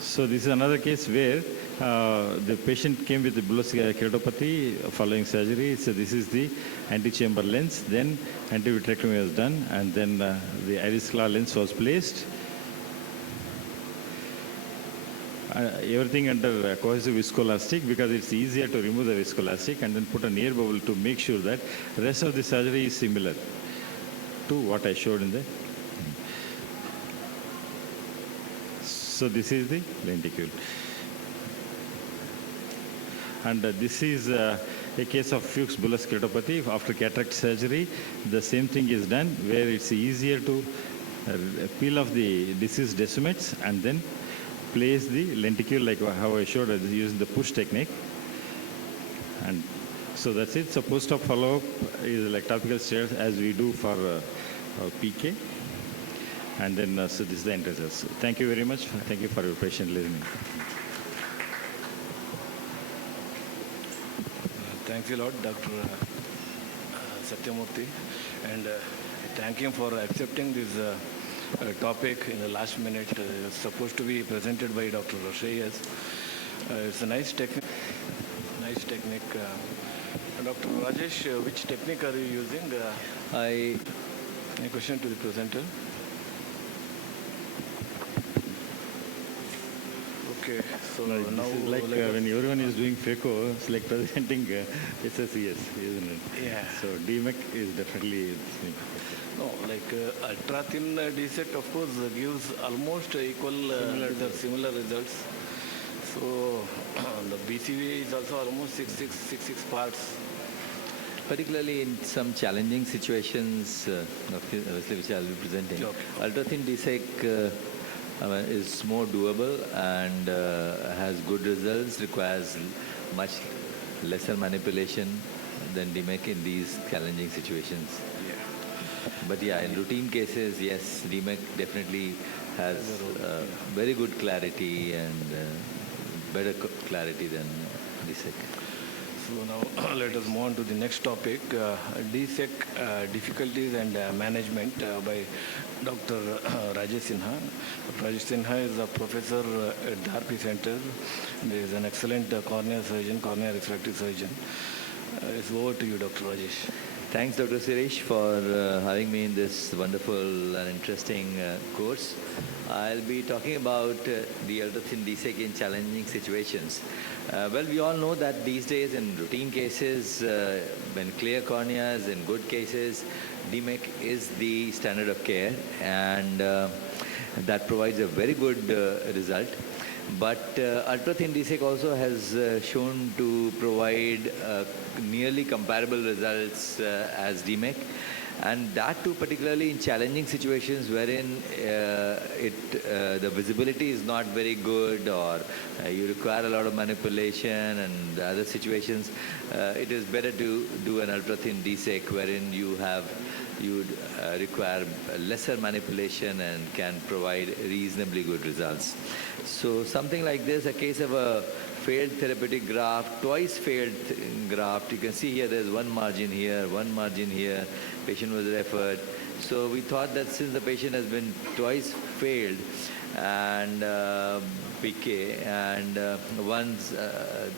So this is another case where the patient came with the bullous keratopathy following surgery. So this is the antechamber lens. Then antivitrectomy was done, and then the iris claw lens was placed. Everything under cohesive viscoelastic, because it's easier to remove the viscoelastic, and then put an air bubble to make sure that the rest of the surgery is similar to what I showed in the. So this is the lenticle. And this is a case of Fuchs bullous keratopathy. After cataract surgery, the same thing is done, where it's easier to peel off the diseased decimates and then place the lenticle like how I showed using the push technique. And so that's it. So post-op follow-up is like topical steroids as we do for PK. And then so this is the end results. Thank you very much. Thank you for your patient listening. Thanks a lot, Dr. Satyamurthy, and thank him for accepting this topic in the last minute. It's supposed to be presented by Dr. Rashayas. It's a nice technique. Dr. Rajesh, which technique are you using? Any question to the presenter? Okay, so No, now this is like when everyone is doing FECO, it's like presenting SSES, isn't it? Yeah. So DMEC is definitely. No, like ultra thin DSEC, of course, gives almost equal similar results. So the BCV is also almost 66 parts. Particularly in some challenging situations, obviously which I'll be presenting. Okay. Ultra-thin DSEC is more doable and has good results, requires much lesser manipulation than DMEC in these challenging situations. Yeah. But yeah, in routine cases, yes, DMEC definitely has very good clarity and better clarity than DSEC. So now let us move on to the next topic, DSEC difficulties and management by Dr. Rajesh Sinha. Rajesh Sinha is a professor at the RP Center. He is an excellent cornea surgeon, cornea refractive surgeon. It's over to you, Dr. Rajesh. Thanks, Dr. Suresh, for having me in this wonderful and interesting course. I'll be talking about the ultra-thin DSEC in challenging situations. Well, we all know that these days in routine cases, when clear corneas, in good cases, DMEC is the standard of care, and that provides a very good result. But ultra-thin DSEC also has shown to provide nearly comparable results as DMEC. And that too particularly in challenging situations wherein the visibility is not very good, or you require a lot of manipulation, and other situations, it is better to do an ultra-thin DSEK wherein you would require lesser manipulation and can provide reasonably good results. So something like this, a case of a failed therapeutic graft, twice failed graft. You can see here there's one margin here, patient was referred. So we thought that since the patient has been twice failed and PK, and once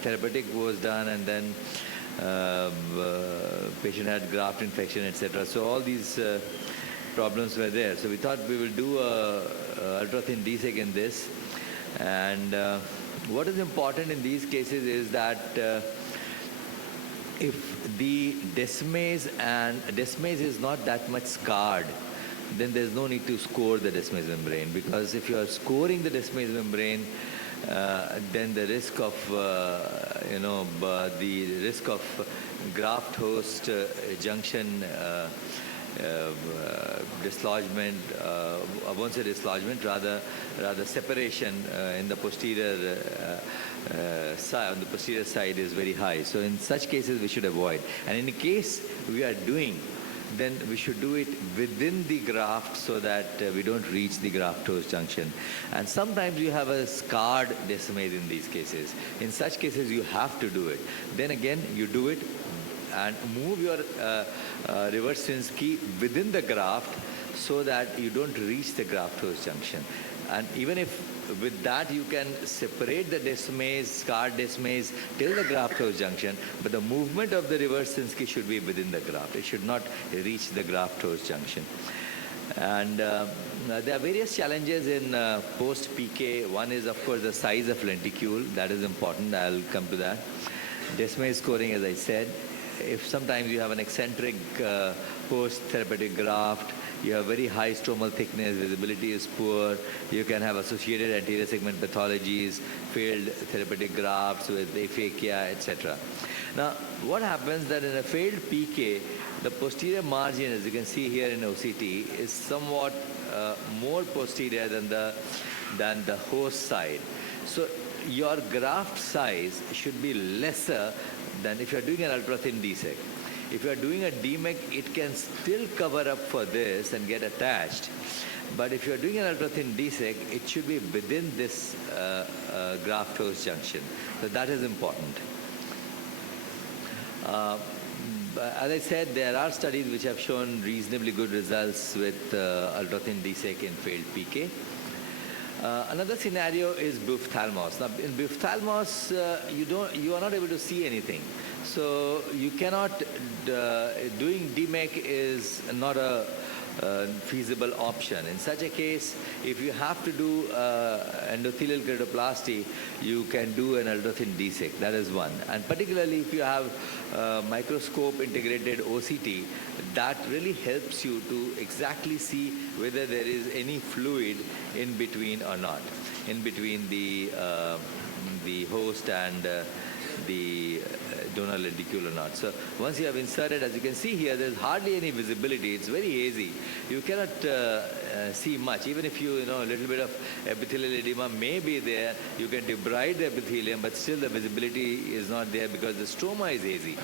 therapeutic was done, and then patient had graft infection, etc. So all these problems were there. So we thought we will do a ultra-thin DSEK in this. And what is important in these cases is that if the desmase is not that much scarred, then there's no need to score the desmase membrane, because if you are scoring the desmase membrane, then the risk of graft host junction dislodgement, I won't say dislodgement, rather separation in the posterior side, on the posterior side is very high. So in such cases we should avoid. And in case we are doing, then we should do it within the graft so that we don't reach the graft host junction. And sometimes you have a scarred desmase in these cases. In such cases you have to do it. Then again you do it and move your reverse Sinski within the graft so that you don't reach the graft host junction. And even if with that you can separate the desmase, scarred desmase till the graft host junction, but the movement of the reverse Sinski should be within the graft. It should not reach the graft host junction. And there are various challenges in post-PK. One is, of course, the size of lenticule. That is important. I'll come to that. Desmase scoring, as I said. If sometimes you have an eccentric post-therapeutic graft, you have very high stromal thickness, visibility is poor, you can have associated anterior segment pathologies, failed therapeutic grafts with aphakia, etc. Now, what happens that in a failed PK, the posterior margin, as you can see here in OCT, is somewhat more posterior than the host side. So your graft size should be lesser than if you are doing an ultra-thin DSEK. If you are doing a DMEC, it can still cover up for this and get attached. But if you are doing an ultra-thin DSEK, it should be within this graft host junction. So that is important. As I said, there are studies which have shown reasonably good results with ultra-thin DSEK in failed PK. Another scenario is buphthalmos. Now, in buphthalmos, you are not able to see anything. So you cannot, doing DMEC is not a feasible option. In such a case, if you have to do endothelial keratoplasty, you can do an ultra-thin DSEK. That is one. And particularly if you have microscope integrated OCT, that really helps you to exactly see whether there is any fluid in between or not, in between the host and the donor lenticule or not. So once you have inserted, as you can see here, there's hardly any visibility. It's very hazy. You cannot see much. Even if a little bit of epithelial edema may be there, you can debride the epithelium, but still the visibility is not there because the stroma is hazy.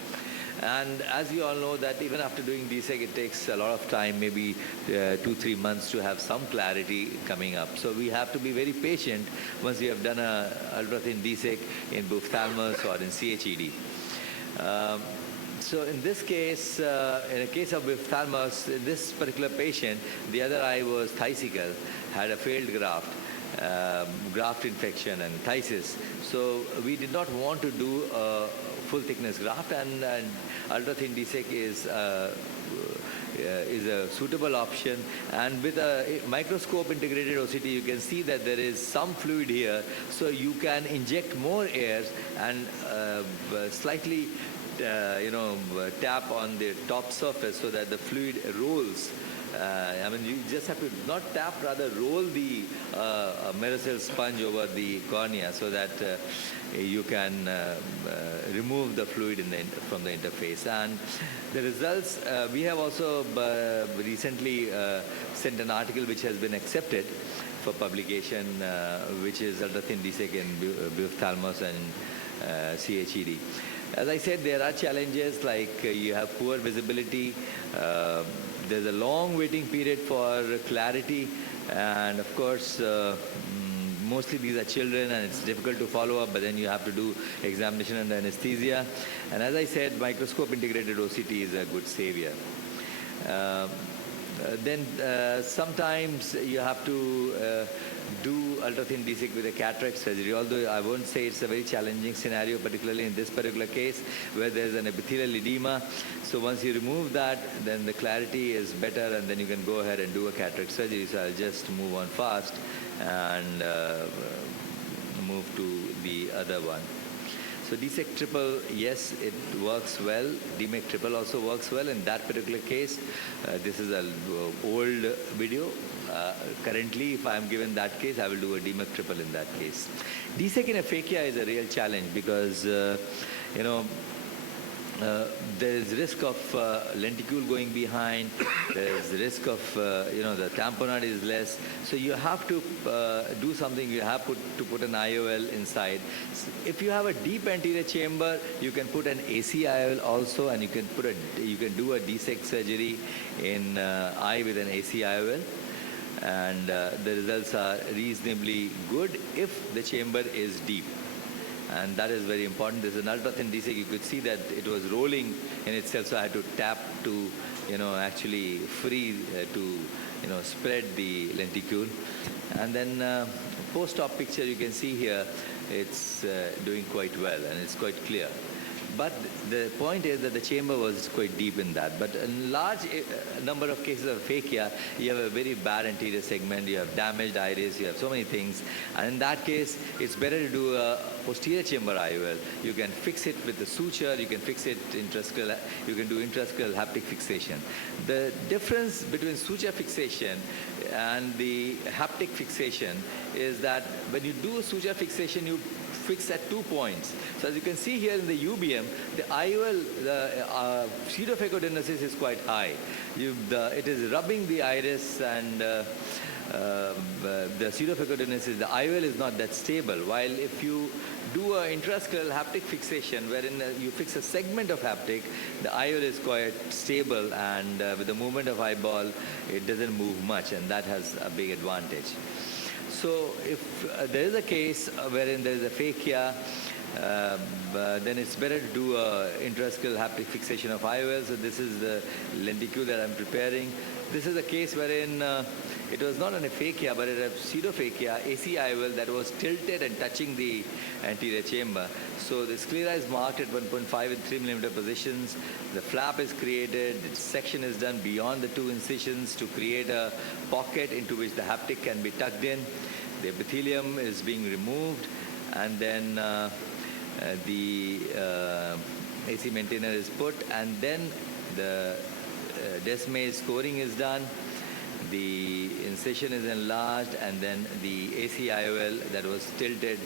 And as you all know that even after doing DSEK, it takes a lot of time, maybe 2-3 months to have some clarity coming up. So we have to be very patient once we have done a ultra-thin DSEK in buphthalmos or in CHED. So in this case, in a case of buphthalmos, in this particular patient, the other eye was thysical, had a failed graft infection and phthisis. So we did not want to do a full thickness graft, and ultra-thin DSEK is a suitable option. And with a microscope integrated OCT, you can see that there is some fluid here, so you can inject more air and slightly tap on the top surface so that the fluid rolls I mean, you just have to not tap, rather roll the Merocell sponge over the cornea so that you can remove the fluid from the interface. And the results, we have also recently sent an article which has been accepted for publication, which is ultra-thin DSEK in ophthalmos and CHED. As I said, there are challenges like you have poor visibility, there's a long waiting period for clarity, and of course, mostly these are children and it's difficult to follow up, but then you have to do examination under anesthesia. And as I said, microscope integrated OCT is a good savior. Then sometimes you have to do ultra-thin DSEK with a cataract surgery, although I won't say it's a very challenging scenario, particularly in this particular case where there's an epithelial edema. So once you remove that, then the clarity is better and then you can go ahead and do a cataract surgery. So I'll just move on fast and move to the other one. So DSEK triple, yes, it works well. DMEK triple also works well. In that particular case, this is an old video. Currently, if I'm given that case, I will do a DMEK triple in that case. DSEK in aphakia is a real challenge because, you know, there is risk of lenticule going behind. There is risk of, you know, the tamponade is less. So you have to do something. You have to put an IOL inside. If you have a deep anterior chamber, you can put an AC IOL also, and you can do a DSEK surgery in eye with an AC IOL. And the results are reasonably good if the chamber is deep. And that is very important. This is an ultra-thin DSEK. You could see that it was rolling in itself, so I had to tap to, you know, actually free to, you know, spread the lenticule. And then post-op picture, you can see here, it's doing quite well and it's quite clear. But the point is that the chamber was quite deep in that. But in large number of cases of aphakia, you have a very bad anterior segment, you have damaged iris, you have so many things. And in that case, it's better to do a posterior chamber IOL. You can fix it with a suture, you can fix it intrascleral, you can do intrascleral haptic fixation. The difference between suture fixation and the haptic fixation is that when you do a suture fixation, you fix at 2 points. So as you can see here in the UBM, the IOL, the pseudophacogenesis is quite high. It is rubbing the iris and the pseudophacogenesis, the IOL is not that stable. While if you do an intrascleral haptic fixation, wherein you fix a segment of haptic, the IOL is quite stable, and with the movement of eyeball, it doesn't move much, and that has a big advantage. So if there is a case wherein there is aphakia, then it's better to do intrascleral haptic fixation of IOL. So this is the lenticule that I'm preparing. This is a case wherein it was not an aphakia, but it was pseudophakia, AC IOL that was tilted and touching the anterior chamber. So the sclera is marked at 1.5 and 3 millimeter positions. The flap is created. The section is done beyond the 2 incisions to create a pocket into which the haptic can be tucked in. The epithelium is being removed, and then the AC maintainer is put, and then the Desmay scoring is done. The incision is enlarged, and then the AC IOL that was tilted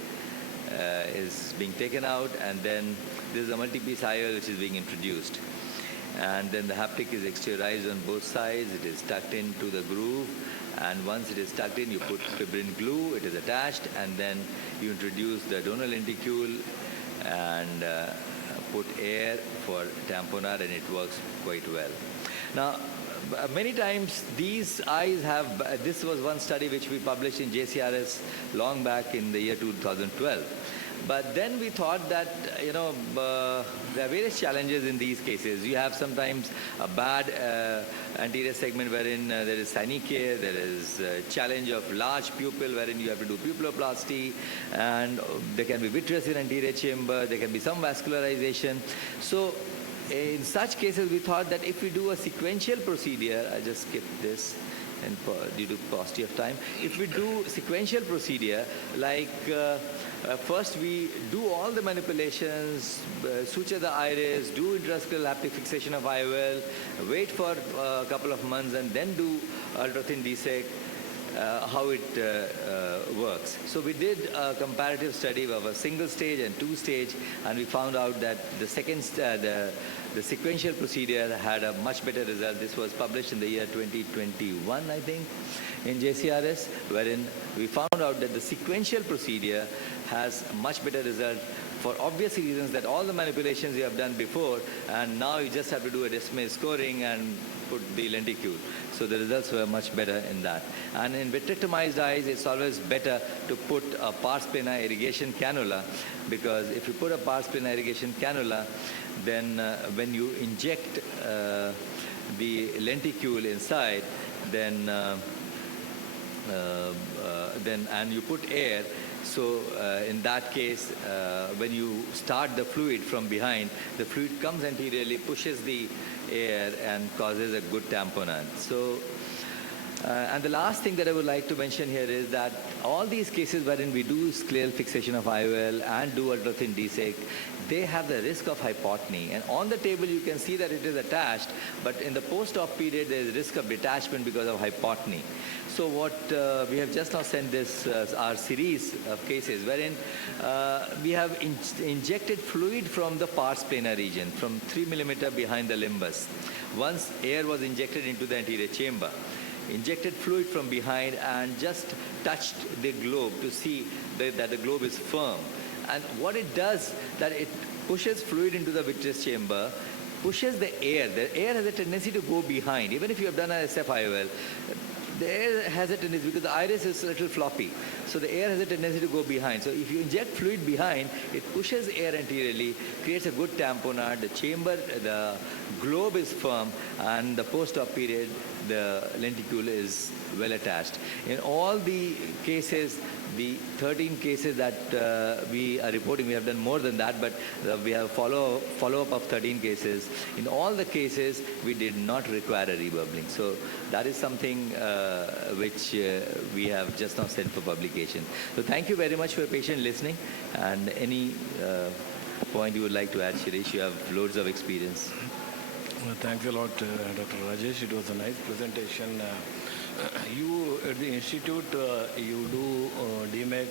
is being taken out, and then this is a multi-piece IOL which is being introduced. And then the haptic is exteriorized on both sides. It is tucked into the groove, and once it is tucked in, you put fibrin glue, it is attached, and then you introduce the donor lenticule and put air for tamponade, and it works quite well. Now, many times these eyes have, this was one study which we published in JCRS long back in the year 2012. But then we thought that, you know, there are various challenges in these cases. You have sometimes a bad anterior segment wherein there is synechiae, there is a challenge of large pupil wherein you have to do pupilloplasty, and there can be vitreous in anterior chamber, there can be some vascularization. So in such cases, we thought that if we do a sequential procedure, I just skipped this and due to paucity of time, if we do sequential procedure like first we do all the manipulations, suture the iris, do intraocular haptic fixation of IOL, wait for a couple of months and then do ultra-thin DSEC, how it works. So we did a comparative study of a single stage and two stage, and we found out that the the sequential procedure had a much better result. This was published in the year 2021, I think, in JCRS, wherein we found out that the sequential procedure has much better result for obvious reasons, that all the manipulations you have done before, and now you just have to do a decimal scoring and put the lenticule. So the results were much better in that. And in vitrectomized eyes, it's always better to put a pars plana irrigation cannula, because if you put a pars plana irrigation cannula, then when you inject the lenticule inside, then and you put air, so in that case, when you start the fluid from behind, the fluid comes anteriorly, pushes the air and causes a good tamponade. So, and the last thing that I would like to mention here is that all these cases wherein we do scleral fixation of IOL and do ultra-thin DSEC, they have the risk of hypotony. And on the table you can see that it is attached, but in the post-op period there is risk of detachment because of hypotony. So what we have just now sent this our series of cases wherein we have injected fluid from the pars plana region, from 3 millimeter behind the limbus. Once air was injected into the anterior chamber, injected fluid from behind and just touched the globe to see that the globe is firm. And what it does, that it pushes fluid into the vitreous chamber, pushes the air. The air has a tendency to go behind. Even if you have done an SF-IOL, the air has a tendency, because the iris is a little floppy, so the air has a tendency to go behind. So if you inject fluid behind, it pushes air anteriorly, creates a good tamponade, the chamber, the globe is firm, and the post-op period, the lenticule is well attached. In all the cases, the 13 cases that we are reporting, we have done more than that, but we have follow-up of 13 cases. In all the cases, we did not require a rebubbling. So that is something which we have just now sent for publication. So thank you very much for your patient listening. And any point you would like to add, Shirish? You have loads of experience. Well, thanks a lot, Dr. Rajesh. It was a nice presentation. You at the institute, you do DMEC,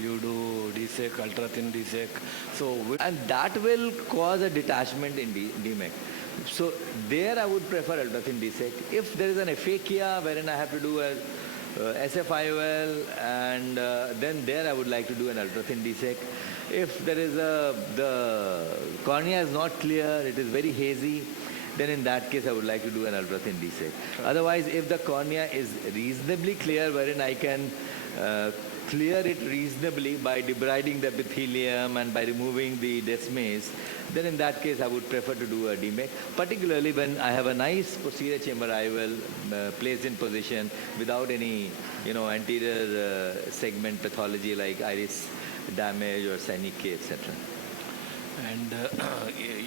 you do DSEC, ultra-thin DSEC. So, and that will cause a detachment in DMEC. So there I would prefer ultra-thin DSEC. If there is an aphakia wherein I have to do a SF-IOL, and then there I would like to do an ultra-thin DSEC. If there is the cornea is not clear, it is very hazy, then in that case I would like to do an ultra-thin DSEC. Otherwise, if the cornea is reasonably clear, wherein I can clear it reasonably by debriding the epithelium and by removing the desmes, then in that case I would prefer to do a DMEC, particularly when I have a nice posterior chamber IOL placed in position without any anterior segment pathology like iris damage or synechiae, etc. And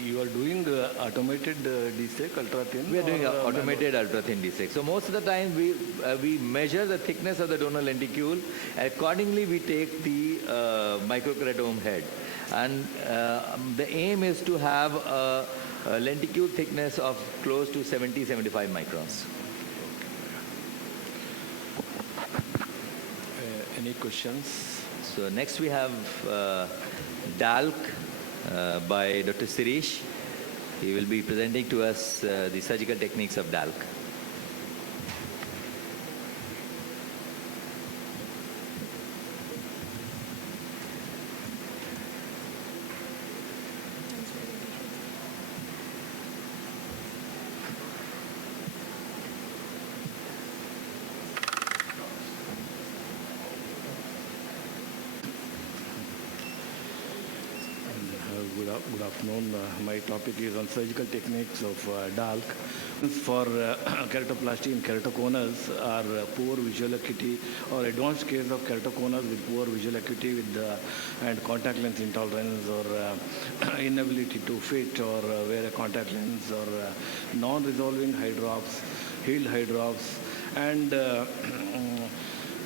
you are doing automated DSEC, ultra-thin? We are doing automated ultra-thin DSEC. So most of the time we measure the thickness of the donor lenticule. Accordingly, we take the microkeratome head. And the aim is to have a lenticule thickness of close to 70-75 microns. Any questions? So next we have DALC by Dr. Sirish. He will be presenting to us the surgical techniques of DALC. Good afternoon. My topic is on surgical techniques of DALC. For keratoplasty in keratoconus are poor visual acuity or advanced case of keratoconus with poor visual acuity and contact lens intolerance or inability to fit or wear a contact lens or non-resolving eye drops, healed eye drops, and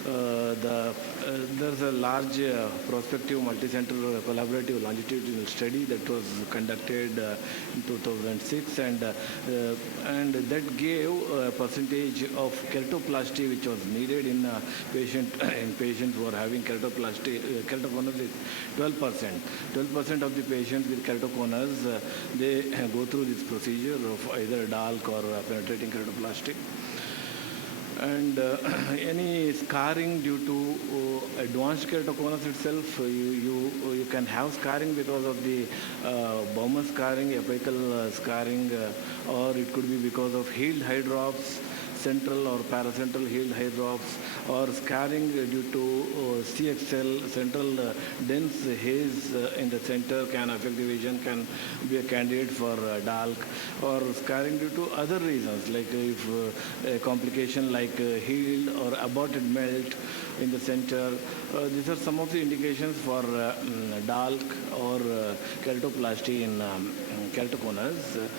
There's a large prospective multi-center collaborative longitudinal study that was conducted in 2006, and that gave a percentage of kertoplasty which was needed in patients who are having kertoplasty. Keratoconus is 12%. 12% of the patients with keratoconus, they go through this procedure of either DALK or penetrating keratoplasty. And any scarring due to advanced keratoconus itself, you can have scarring because of the Bowman scarring, apical scarring, or it could be because of healed hydrops, central or paracentral healed hydrops, or scarring due to CXL, central dense haze in the center can affect the vision, can be a candidate for DALK, or scarring due to other reasons, like if a complication like healed or aborted melt in the center. These are some of the indications for DALK or keratoplasty in keratoconus.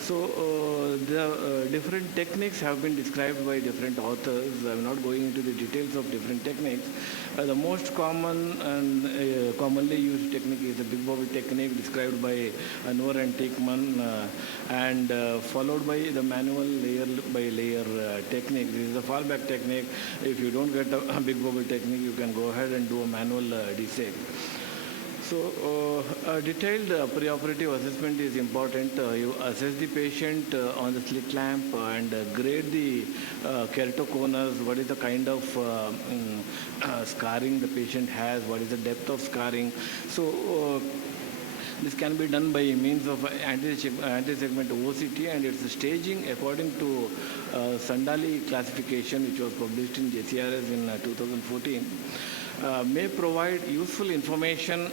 So the different techniques have been described by different authors. I'm not going into the details of different techniques. The most common and commonly used technique is the big bubble technique described by Anwar and Tikman, and followed by the manual layer by layer technique. This is the fallback technique. If you don't get a big bubble technique, you can go ahead and do a manual deseg. So a detailed preoperative assessment is important. You assess the patient on the slit lamp and grade the keratoconus, what is the kind of scarring the patient has, what is the depth of scarring. So this can be done by means of anti-segment OCT, and it's staging according to Sandali classification, which was published in JCRS in 2014. May provide useful information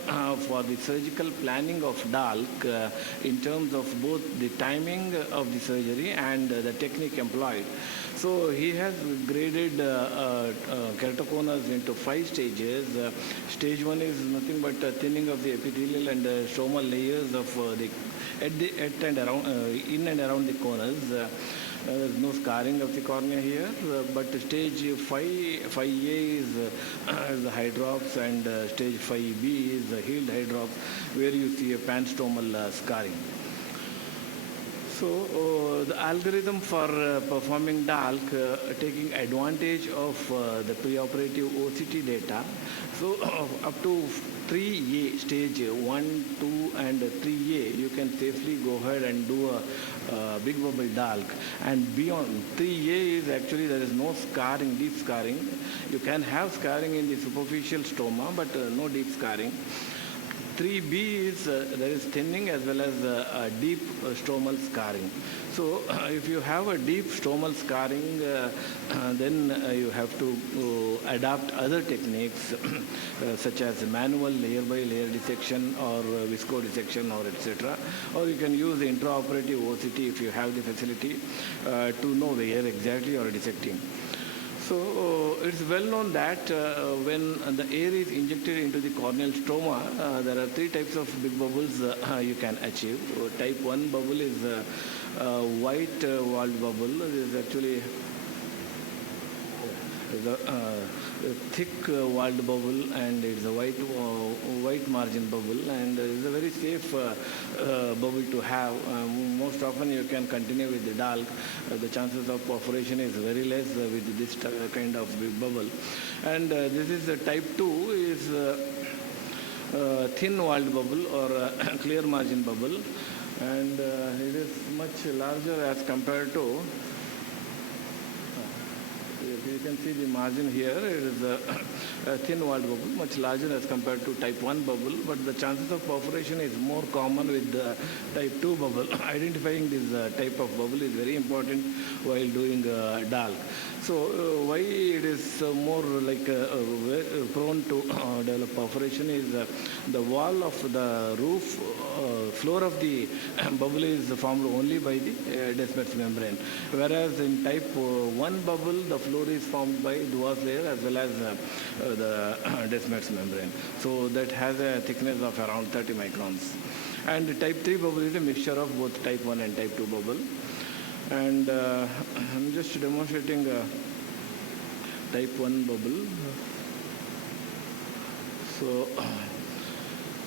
for the surgical planning of DALK in terms of both the timing of the surgery and the technique employed. So he has graded keratoconus into 5 stages. Stage 1 is nothing but thinning of the epithelial and stromal layers of in and around the conus. There is no scarring of the cornea here, but stage 5A is the hydrops, and stage 5B is the healed hydrops, where you see a panstromal scarring. So the algorithm for performing DALK, taking advantage of the preoperative OCT data. So up to 3A, stage 1, 2, and 3A, you can safely go ahead and do a big bubble DALK. And beyond 3A is actually there is no scarring, deep scarring. You can have scarring in the superficial stroma, but no deep scarring. 3B is there is thinning as well as deep stromal scarring. So if you have a deep stromal scarring, then you have to adapt other techniques such as manual layer by layer dissection or visco dissection or etc. Or you can use intraoperative OCT if you have the facility to know where exactly you are dissecting. So it's well known that when the air is injected into the corneal stroma, there are 3 types of big bubbles you can achieve. Type 1 bubble is white walled bubble. It is actually a thick walled bubble, and it's a white margin bubble, and it's a very safe bubble to have. Most often you can continue with the DALK. The chances of perforation is very less with this kind of big bubble. And this is the type 2 is thin walled bubble or clear margin bubble, and it is much larger as compared to. You can see the margin here. It is a thin walled bubble, much larger as compared to type 1 bubble, but the chances of perforation is more common with the type 2 bubble. Identifying this type of bubble is very important while doing DALK. So why it is more like prone to develop perforation is the wall of the roof, floor of the bubble is formed only by the Descemet's membrane, whereas in type 1 bubble, the floor is formed by Duval's layer as well as the Descemet's membrane. So that has a thickness of around 30 microns. And type 3 bubble is a mixture of both type 1 and type 2 bubble. And I'm just demonstrating type 1 bubble. So,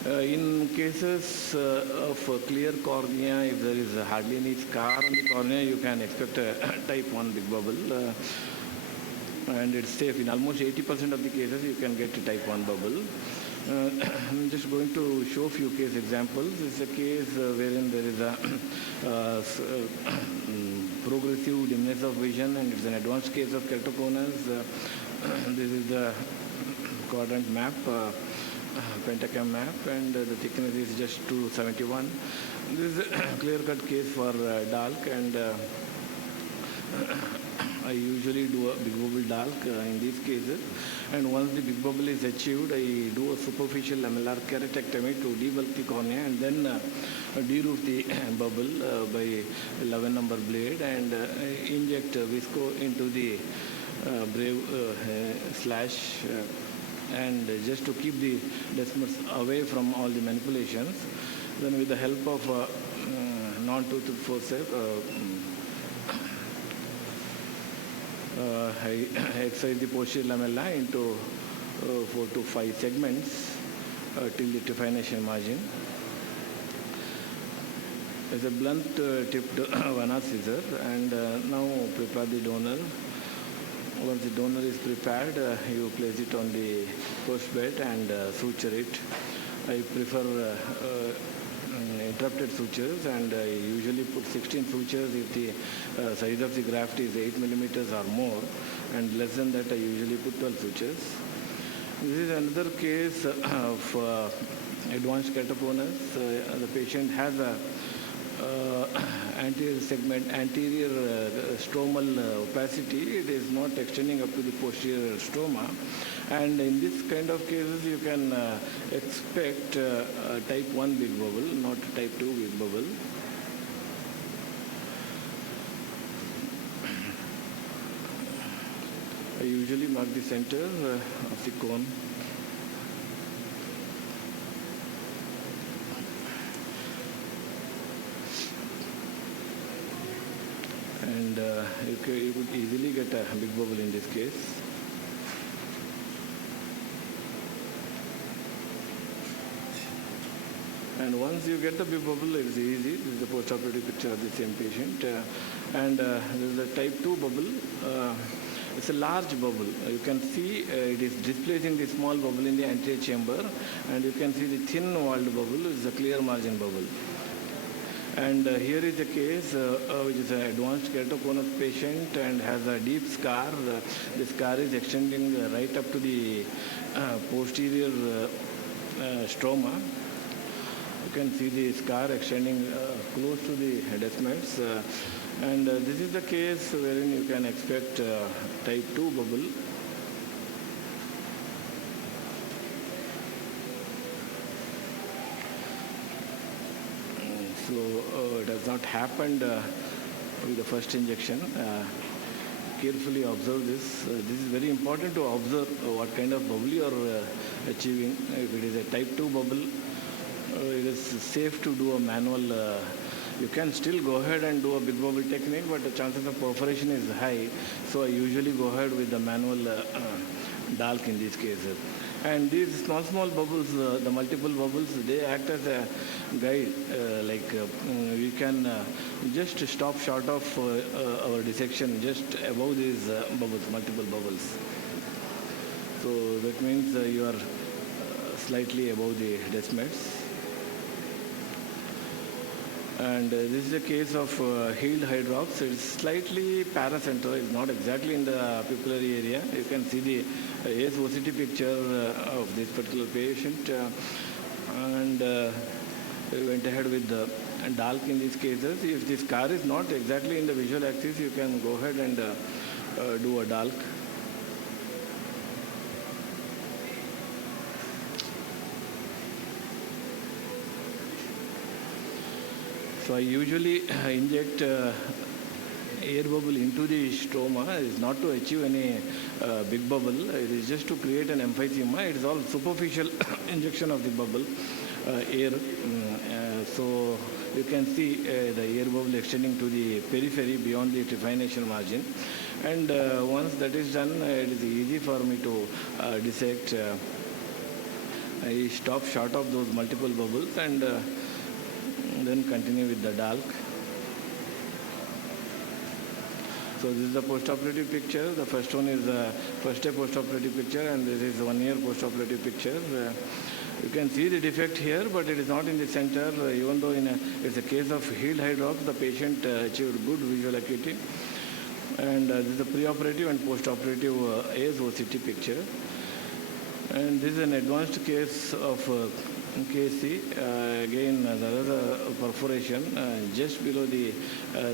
in cases of clear cornea, if there is hardly any scar on the cornea, you can expect a type 1 big bubble. And it's safe. In almost 80% of the cases, you can get a type 1 bubble. I'm just going to show a few case examples. It's a case wherein there is a progressive dimness of vision, and it's an advanced case of keratoconus. This is the quadrant map, pentacam map, and the thickness is just 271. This is a clear-cut case for DALK, and I usually do a big bubble DALK in these cases. And once the big bubble is achieved, I do a superficial lamellar keratectomy to debulk the cornea, and then deroof the bubble by 11 number blade, and inject visco into the brave slash, and just to keep the desmoids away from all the manipulations. Then with the help of non-toothed forceps, I excise the posterior lamella into 4 to 5 segments till the definition margin. There's a blunt-tipped Vanna scissor, and now prepare the donor. Once the donor is prepared, you place it on the post bed and suture it. I prefer interrupted sutures, and I usually put 16 sutures if the size of the graft is 8 millimeters or more, and less than that I usually put 12 sutures. This is another case of advanced keratoconus. The patient has a anterior stromal opacity. It is not extending up to the posterior stroma, and in this kind of cases you can expect type 1 big bubble, not type 2 big bubble. I usually mark the center of the cone. And you could easily get a big bubble in this case. And once you get the big bubble, it is easy. This is the post-operative picture of the same patient. There is a type 2 bubble. It's a large bubble. You can see it is displacing the small bubble in the anterior chamber, and you can see the thin-walled bubble is a clear margin bubble. And here is a case which is an advanced keratoconus patient and has a deep scar. The scar is extending right up to the posterior stroma. You can see the scar extending close to the desmoids. And this is the case wherein you can expect type 2 bubble. So it has not happened with the first injection. Carefully observe this. This is very important to observe what kind of bubble you are achieving. If it is a type 2 bubble, it is safe to do a manual. You can still go ahead and do a big bubble technique, but the chances of perforation is high. So I usually go ahead with the manual DALK in these cases. And these small bubbles, the multiple bubbles, they act as a guide. We can just stop short of our dissection just above these bubbles, multiple bubbles. So that means you are slightly above the desmoids. And this is a case of healed hydrops. It's slightly paracentral. It's not exactly in the pupillary area. You can see the AIOC picture of this particular patient. And we went ahead with the DALK in these cases. If the scar is not exactly in the visual axis, you can go ahead and do a DALK. So I usually inject air bubble into the stroma. It is not to achieve any big bubble. It is just to create an emphysema. It is all superficial injection of the bubble, air. So you can see the air bubble extending to the periphery beyond the trephination margin. And once that is done, it is easy for me to dissect. I stop short of those multiple bubbles and then continue with the DALK. So this is the post-operative picture. The first one is the first day post-operative picture, and this is 1 year post-operative picture. You can see the defect here, but it is not in the center. Even though it's a case of healed eye drops, the patient achieved good visual acuity. And this is the pre-operative and post-operative AIOC picture. And this is an advanced case of KC. Again, there is a perforation just below the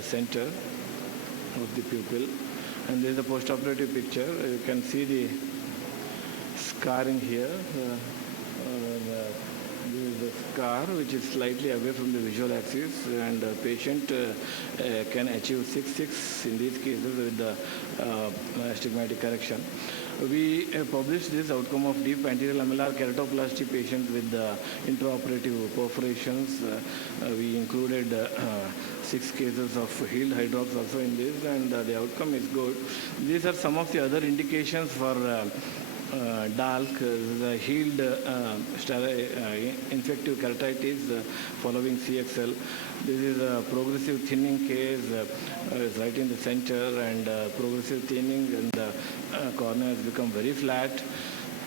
center of the pupil. And this is the post-operative picture. You can see the scarring here. This is the scar which is slightly away from the visual axis, and the patient can achieve 6/6 in these cases with the astigmatic correction. We published this outcome of deep anterior lamellar keratoplasty patients with intraoperative perforations. We included 6 cases of healed eye drops also in this, and the outcome is good. These are some of the other indications for DALK, the healed infective keratitis following CXL. This is a progressive thinning case, right in the center, and progressive thinning, and the cornea has become very flat.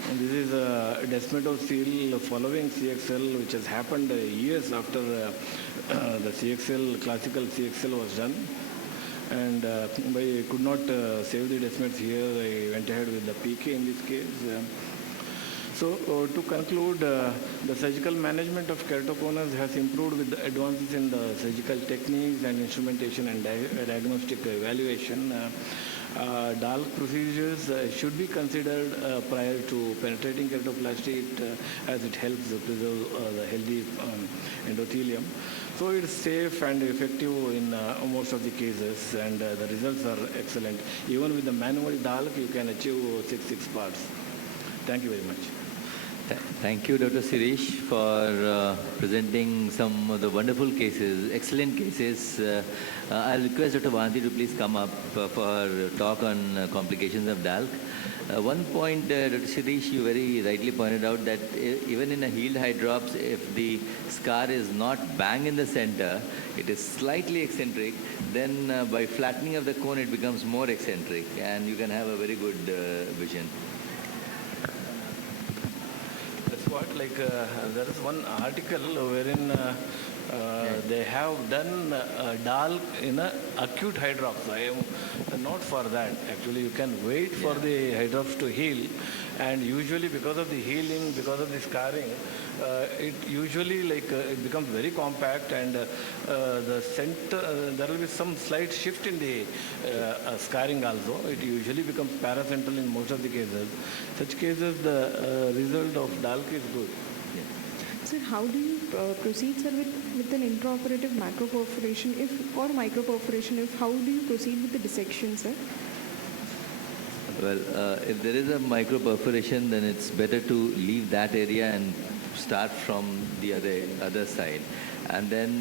And this is a descemetose seal following CXL, which has happened years after the CXL, classical CXL was done. And I could not save the descemetose here. I went ahead with the PK in this case. So to conclude, the surgical management of keratoconus has improved with the advances in the surgical techniques and instrumentation and diagnostic evaluation. DALK procedures should be considered prior to penetrating keratoplasty as it helps preserve the healthy endothelium. So it's safe and effective in most of the cases, and the results are excellent. Even with the manual DALK, you can achieve 6 parts. Thank you very much. Thank you, Dr. Sirish, for presenting some of the wonderful cases, excellent cases. I'll request Dr. Vanti to please come up for talk on complications of DALK. One point, Dr. Sirish, you very rightly pointed out that even in a healed eye drops, if the scar is not bang in the center, it is slightly eccentric, then by flattening of the cone, it becomes more eccentric, and you can have a very good vision. Like there is one article wherein they have done DALK in a acute eye drops. I am not for that. Actually, you can wait for the eye drops to heal, and usually because of the healing, because of the scarring, it usually it becomes very compact, and the center there will be some slight shift in the scarring also. It usually becomes paracentral in most of the cases. Such cases, the result of DALK is good. Sir, how do you proceed, sir, with an intraoperative macroperforation or microperforation? How do you proceed with the dissection, sir? Well, if there is a microperforation, then it's better to leave that area and start from the other side. And then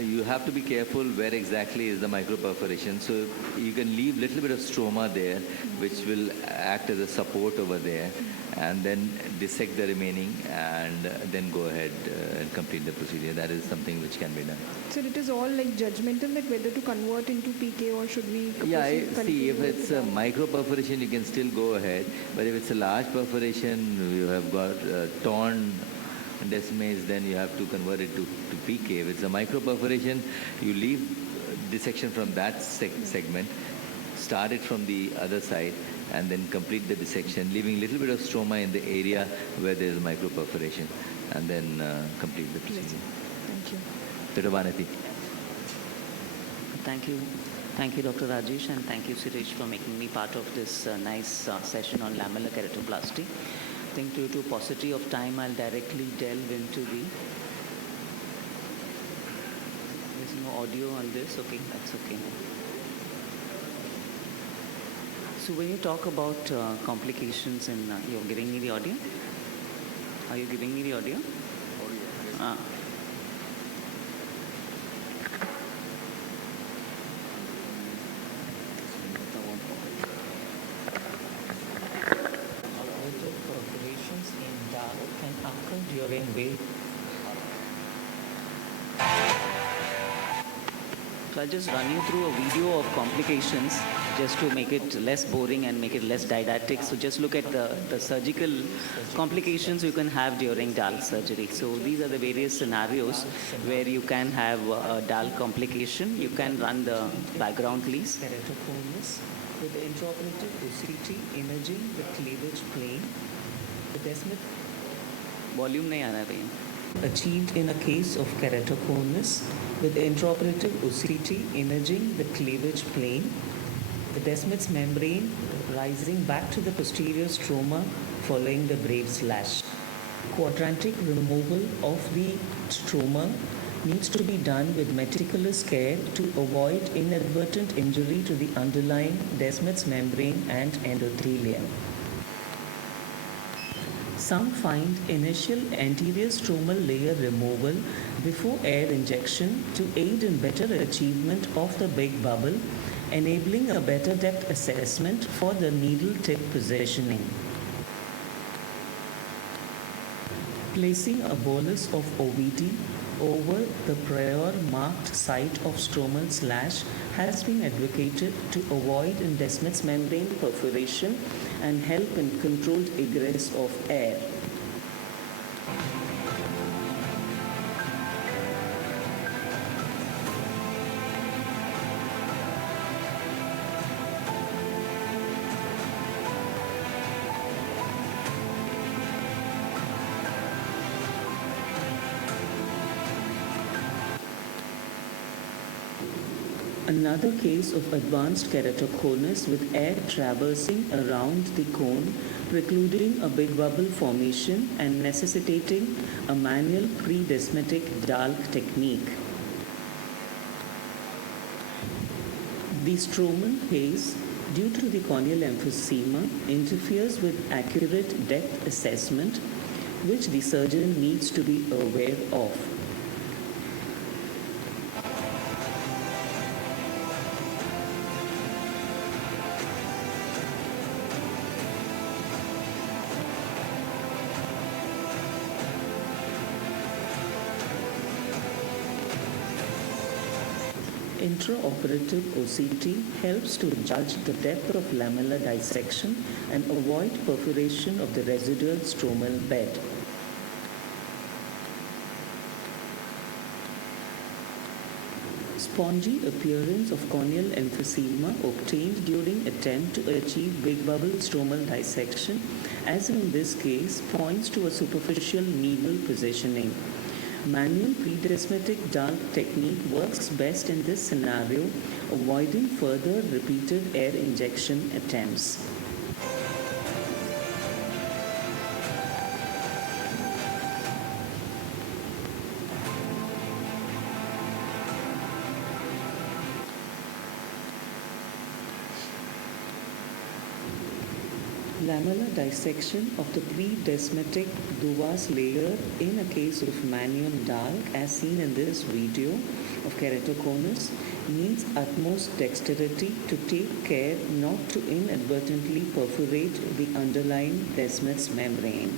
you have to be careful where exactly is the microperforation. So you can leave a little bit of stroma there, which will act as a support over there, and then dissect the remaining, and then go ahead and complete the procedure. That is something which can be done. So it is all like judgmental, that whether to convert into PK or should we see, if it's a microperforation, you can still go ahead. But if it's a large perforation, you have got torn descemes, then you have to convert it to PK. If it's a microperforation, you leave dissection from that segment, start it from the other side, and then complete the dissection, leaving a little bit of stroma in the area where there is microperforation, and then complete the procedure. Thank you. Dr. Vanati. Thank you. Thank you, Dr. Rajesh, and thank you, Sirish, for making me part of this nice session on lamellar keratoplasty. I think due to paucity of time, I'll directly delve into the... There's no audio on this? Okay, that's okay. So when you talk about complications in... you're giving me the audio? Are you giving me the audio? during wave. So I'll just run you through a video of complications just to make it less boring and make it less didactic. So just look at the surgical complications you can have during DAL surgery. So these are the various scenarios where you can have a DAL complication. You can run the background, please. Keratoconus with intraoperative OCT imaging the cleavage plane. The descent volume nahi aa raha hai bhaiya. Achieved in a case of keratoconus with intraoperative OCT imaging the cleavage plane, the Descemet's membrane rising back to the posterior stroma following the brave slash. Quadrantic removal of the stroma needs to be done with meticulous care to avoid inadvertent injury to the underlying Descemet's membrane and endothelium. Some find initial anterior stromal layer removal before air injection to aid in better achievement of the big bubble, enabling a better depth assessment for the needle tip positioning. Placing a bolus of OVD over the prior marked site of stromal slash has been advocated to avoid in Descemet's membrane perforation and help in controlled egress of air. Another case of advanced keratoconus with air traversing around the cone, precluding a big bubble formation and necessitating a manual pre-descemetic DALK technique. The stromal haze, due to the corneal emphysema, interferes with accurate depth assessment, which the surgeon needs to be aware of. Intraoperative OCT helps to judge the depth of lamellar dissection and avoid perforation of the residual stromal bed. Spongy appearance of corneal emphysema obtained during attempt to achieve big bubble stromal dissection, as in this case, points to a superficial needle positioning. Manual pre-descemetic DALK technique works best in this scenario, avoiding further repeated air injection attempts. Lamellar dissection of the pre-descemetic Duvas layer in a case of manual DALK, as seen in this video of keratoconus, needs utmost dexterity to take care not to inadvertently perforate the underlying Descemet's membrane.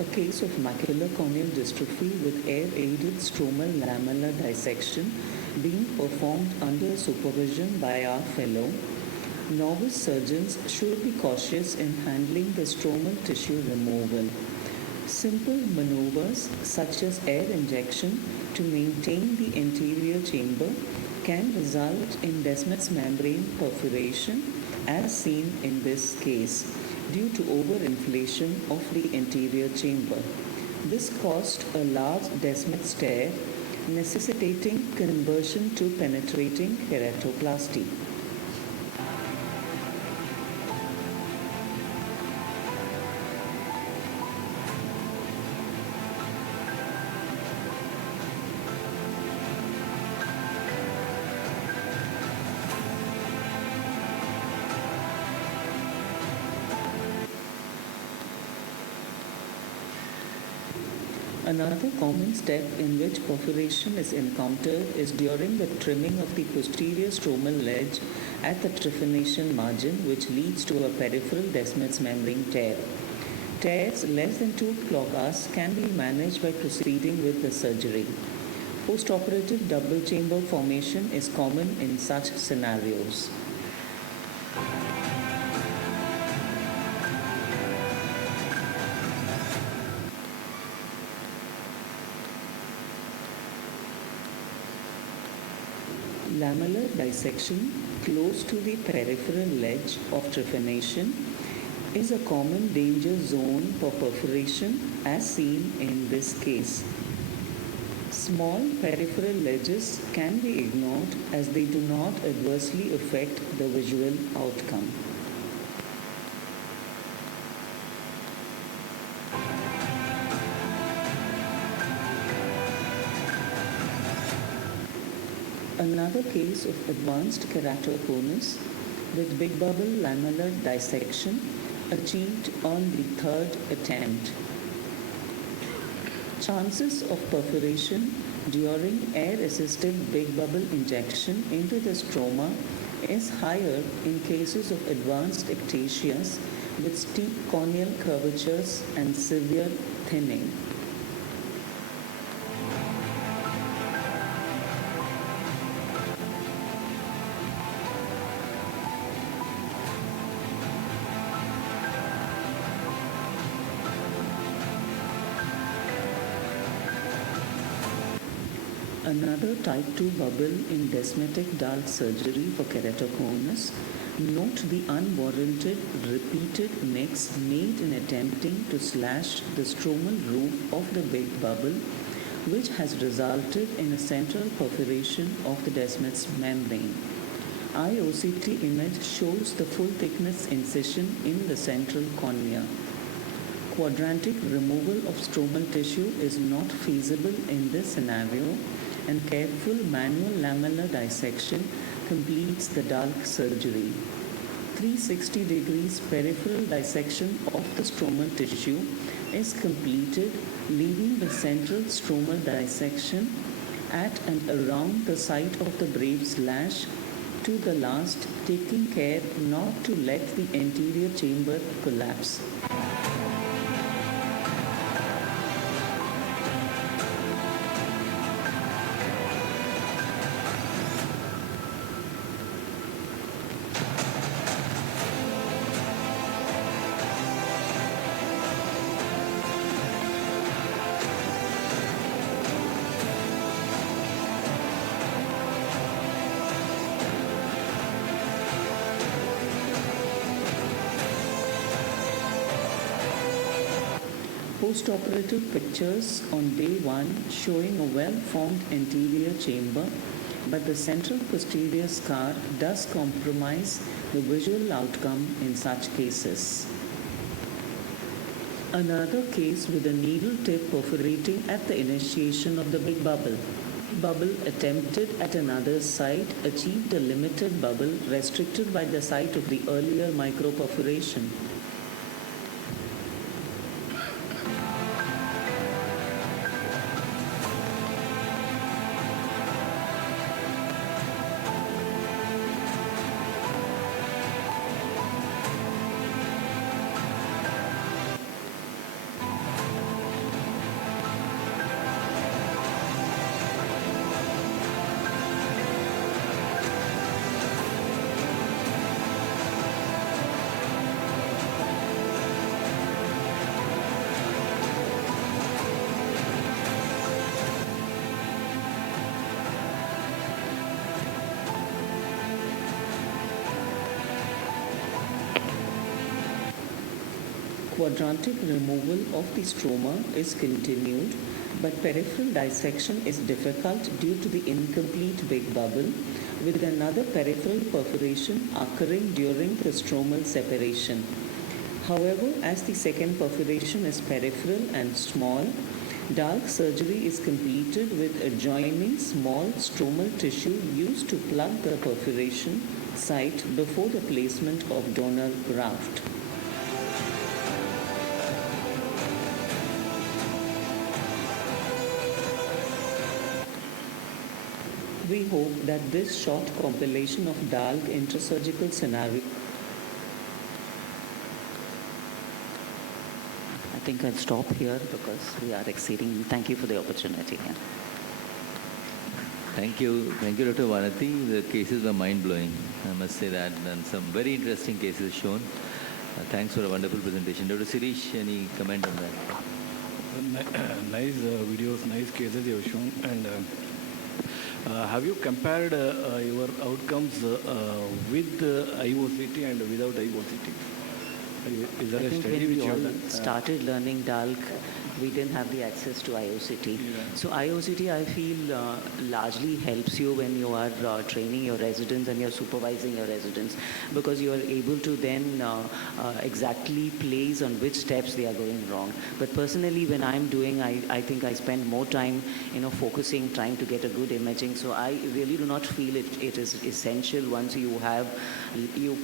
A case of macular corneal dystrophy with air-aided stromal lamellar dissection being performed under supervision by our fellow. Novice surgeons should be cautious in handling the stromal tissue removal. Simple maneuvers such as air injection to maintain the anterior chamber can result in Descemet's membrane perforation, as seen in this case, due to overinflation of the anterior chamber. This caused a large Descemet's tear, necessitating conversion to penetrating keratoplasty. Another common step in which perforation is encountered is during the trimming of the posterior stromal ledge at the trephination margin, which leads to a peripheral Descemet's membrane tear. Tears less than 2 clogas can be managed by proceeding with the surgery. Postoperative double chamber formation is common in such scenarios. Lamellar dissection close to the peripheral ledge of trephination is a common danger zone for perforation as seen in this case. Small peripheral ledges can be ignored as they do not adversely affect the visual outcome. Another case of advanced keratoconus with big bubble lamellar dissection achieved on the third attempt. Chances of perforation during air-assisted big bubble injection into the stroma is higher in cases of advanced ectasias with steep corneal curvatures and severe thinning. Another type 2 bubble in descemetic dull surgery for keratoconus. Note the unwarranted repeated mix made in attempting to slash the stromal roof of the big bubble, which has resulted in a central perforation of the Descemet's membrane. AIOCT image shows the full thickness incision in the central cornea. Quadrantic removal of stromal tissue is not feasible in this scenario, and careful manual lamellar dissection completes the Dalk surgery. 360 degrees peripheral dissection of the stromal tissue is completed, leaving the central stromal dissection at and around the site of the brave slash to the last, taking care not to let the anterior chamber collapse. Postoperative pictures on day 1 showing a well-formed anterior chamber, but the central posterior scar does compromise the visual outcome in such cases. Another case with a needle tip perforating at the initiation of the big bubble. Bubble attempted at another site achieved a limited bubble restricted by the site of the earlier microperforation. Quadrantic removal of the stroma is continued, but peripheral dissection is difficult due to the incomplete big bubble, with another peripheral perforation occurring during the stromal separation. However, as the second perforation is peripheral and small, Dalk surgery is completed with adjoining small stromal tissue used to plug the perforation site before the placement of donor graft. We hope that this short compilation of DALC intrasurgical scenario. I think I'll stop here because we are exceeding. Thank you for the opportunity. Thank you, Dr. Vanati. The cases were mind-blowing, I must say that, and some very interesting cases shown. Thanks for a wonderful presentation. Dr. Sirish, any comment on that? Nice videos, nice cases you have shown. And have you compared your outcomes with IOCT and without IOCT? Is there I a think study when which we you all have done? started learning DALC, we didn't have the access to IOCT. So IOCT, I feel, largely helps you when you are training your residents and you're supervising your residents, because you are able to then exactly place on which steps they are going wrong. But personally, when I'm doing, I think I spend more time, focusing, trying to get a good imaging. So I really do not feel it is essential once you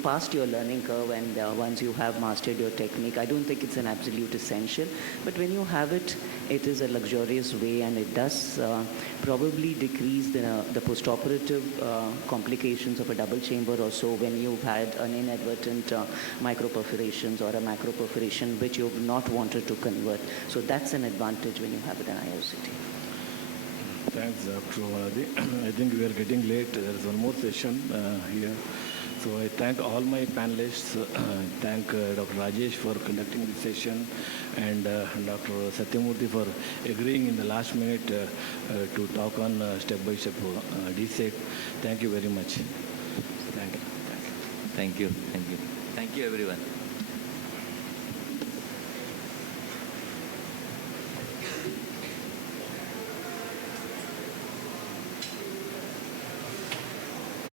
passed your learning curve and once you have mastered your technique. I don't think it's an absolute essential. But when you have it, it is a luxurious way, and it does probably decrease the postoperative complications of a double chamber or so when you've had an inadvertent microperforations or a macroperforation which you've not wanted to convert. So that's an advantage when you have it in IOCT. Thanks, Dr. Vanadi. I think we are getting late. There is one more session here. So I thank all my panelists, thank Dr. Rajesh for conducting this session, and Dr. Satyamurthy for agreeing in the last minute to talk on step-by-step DSEC. Thank you very much. Thank you. Thank you. Thank you. Thank you, everyone.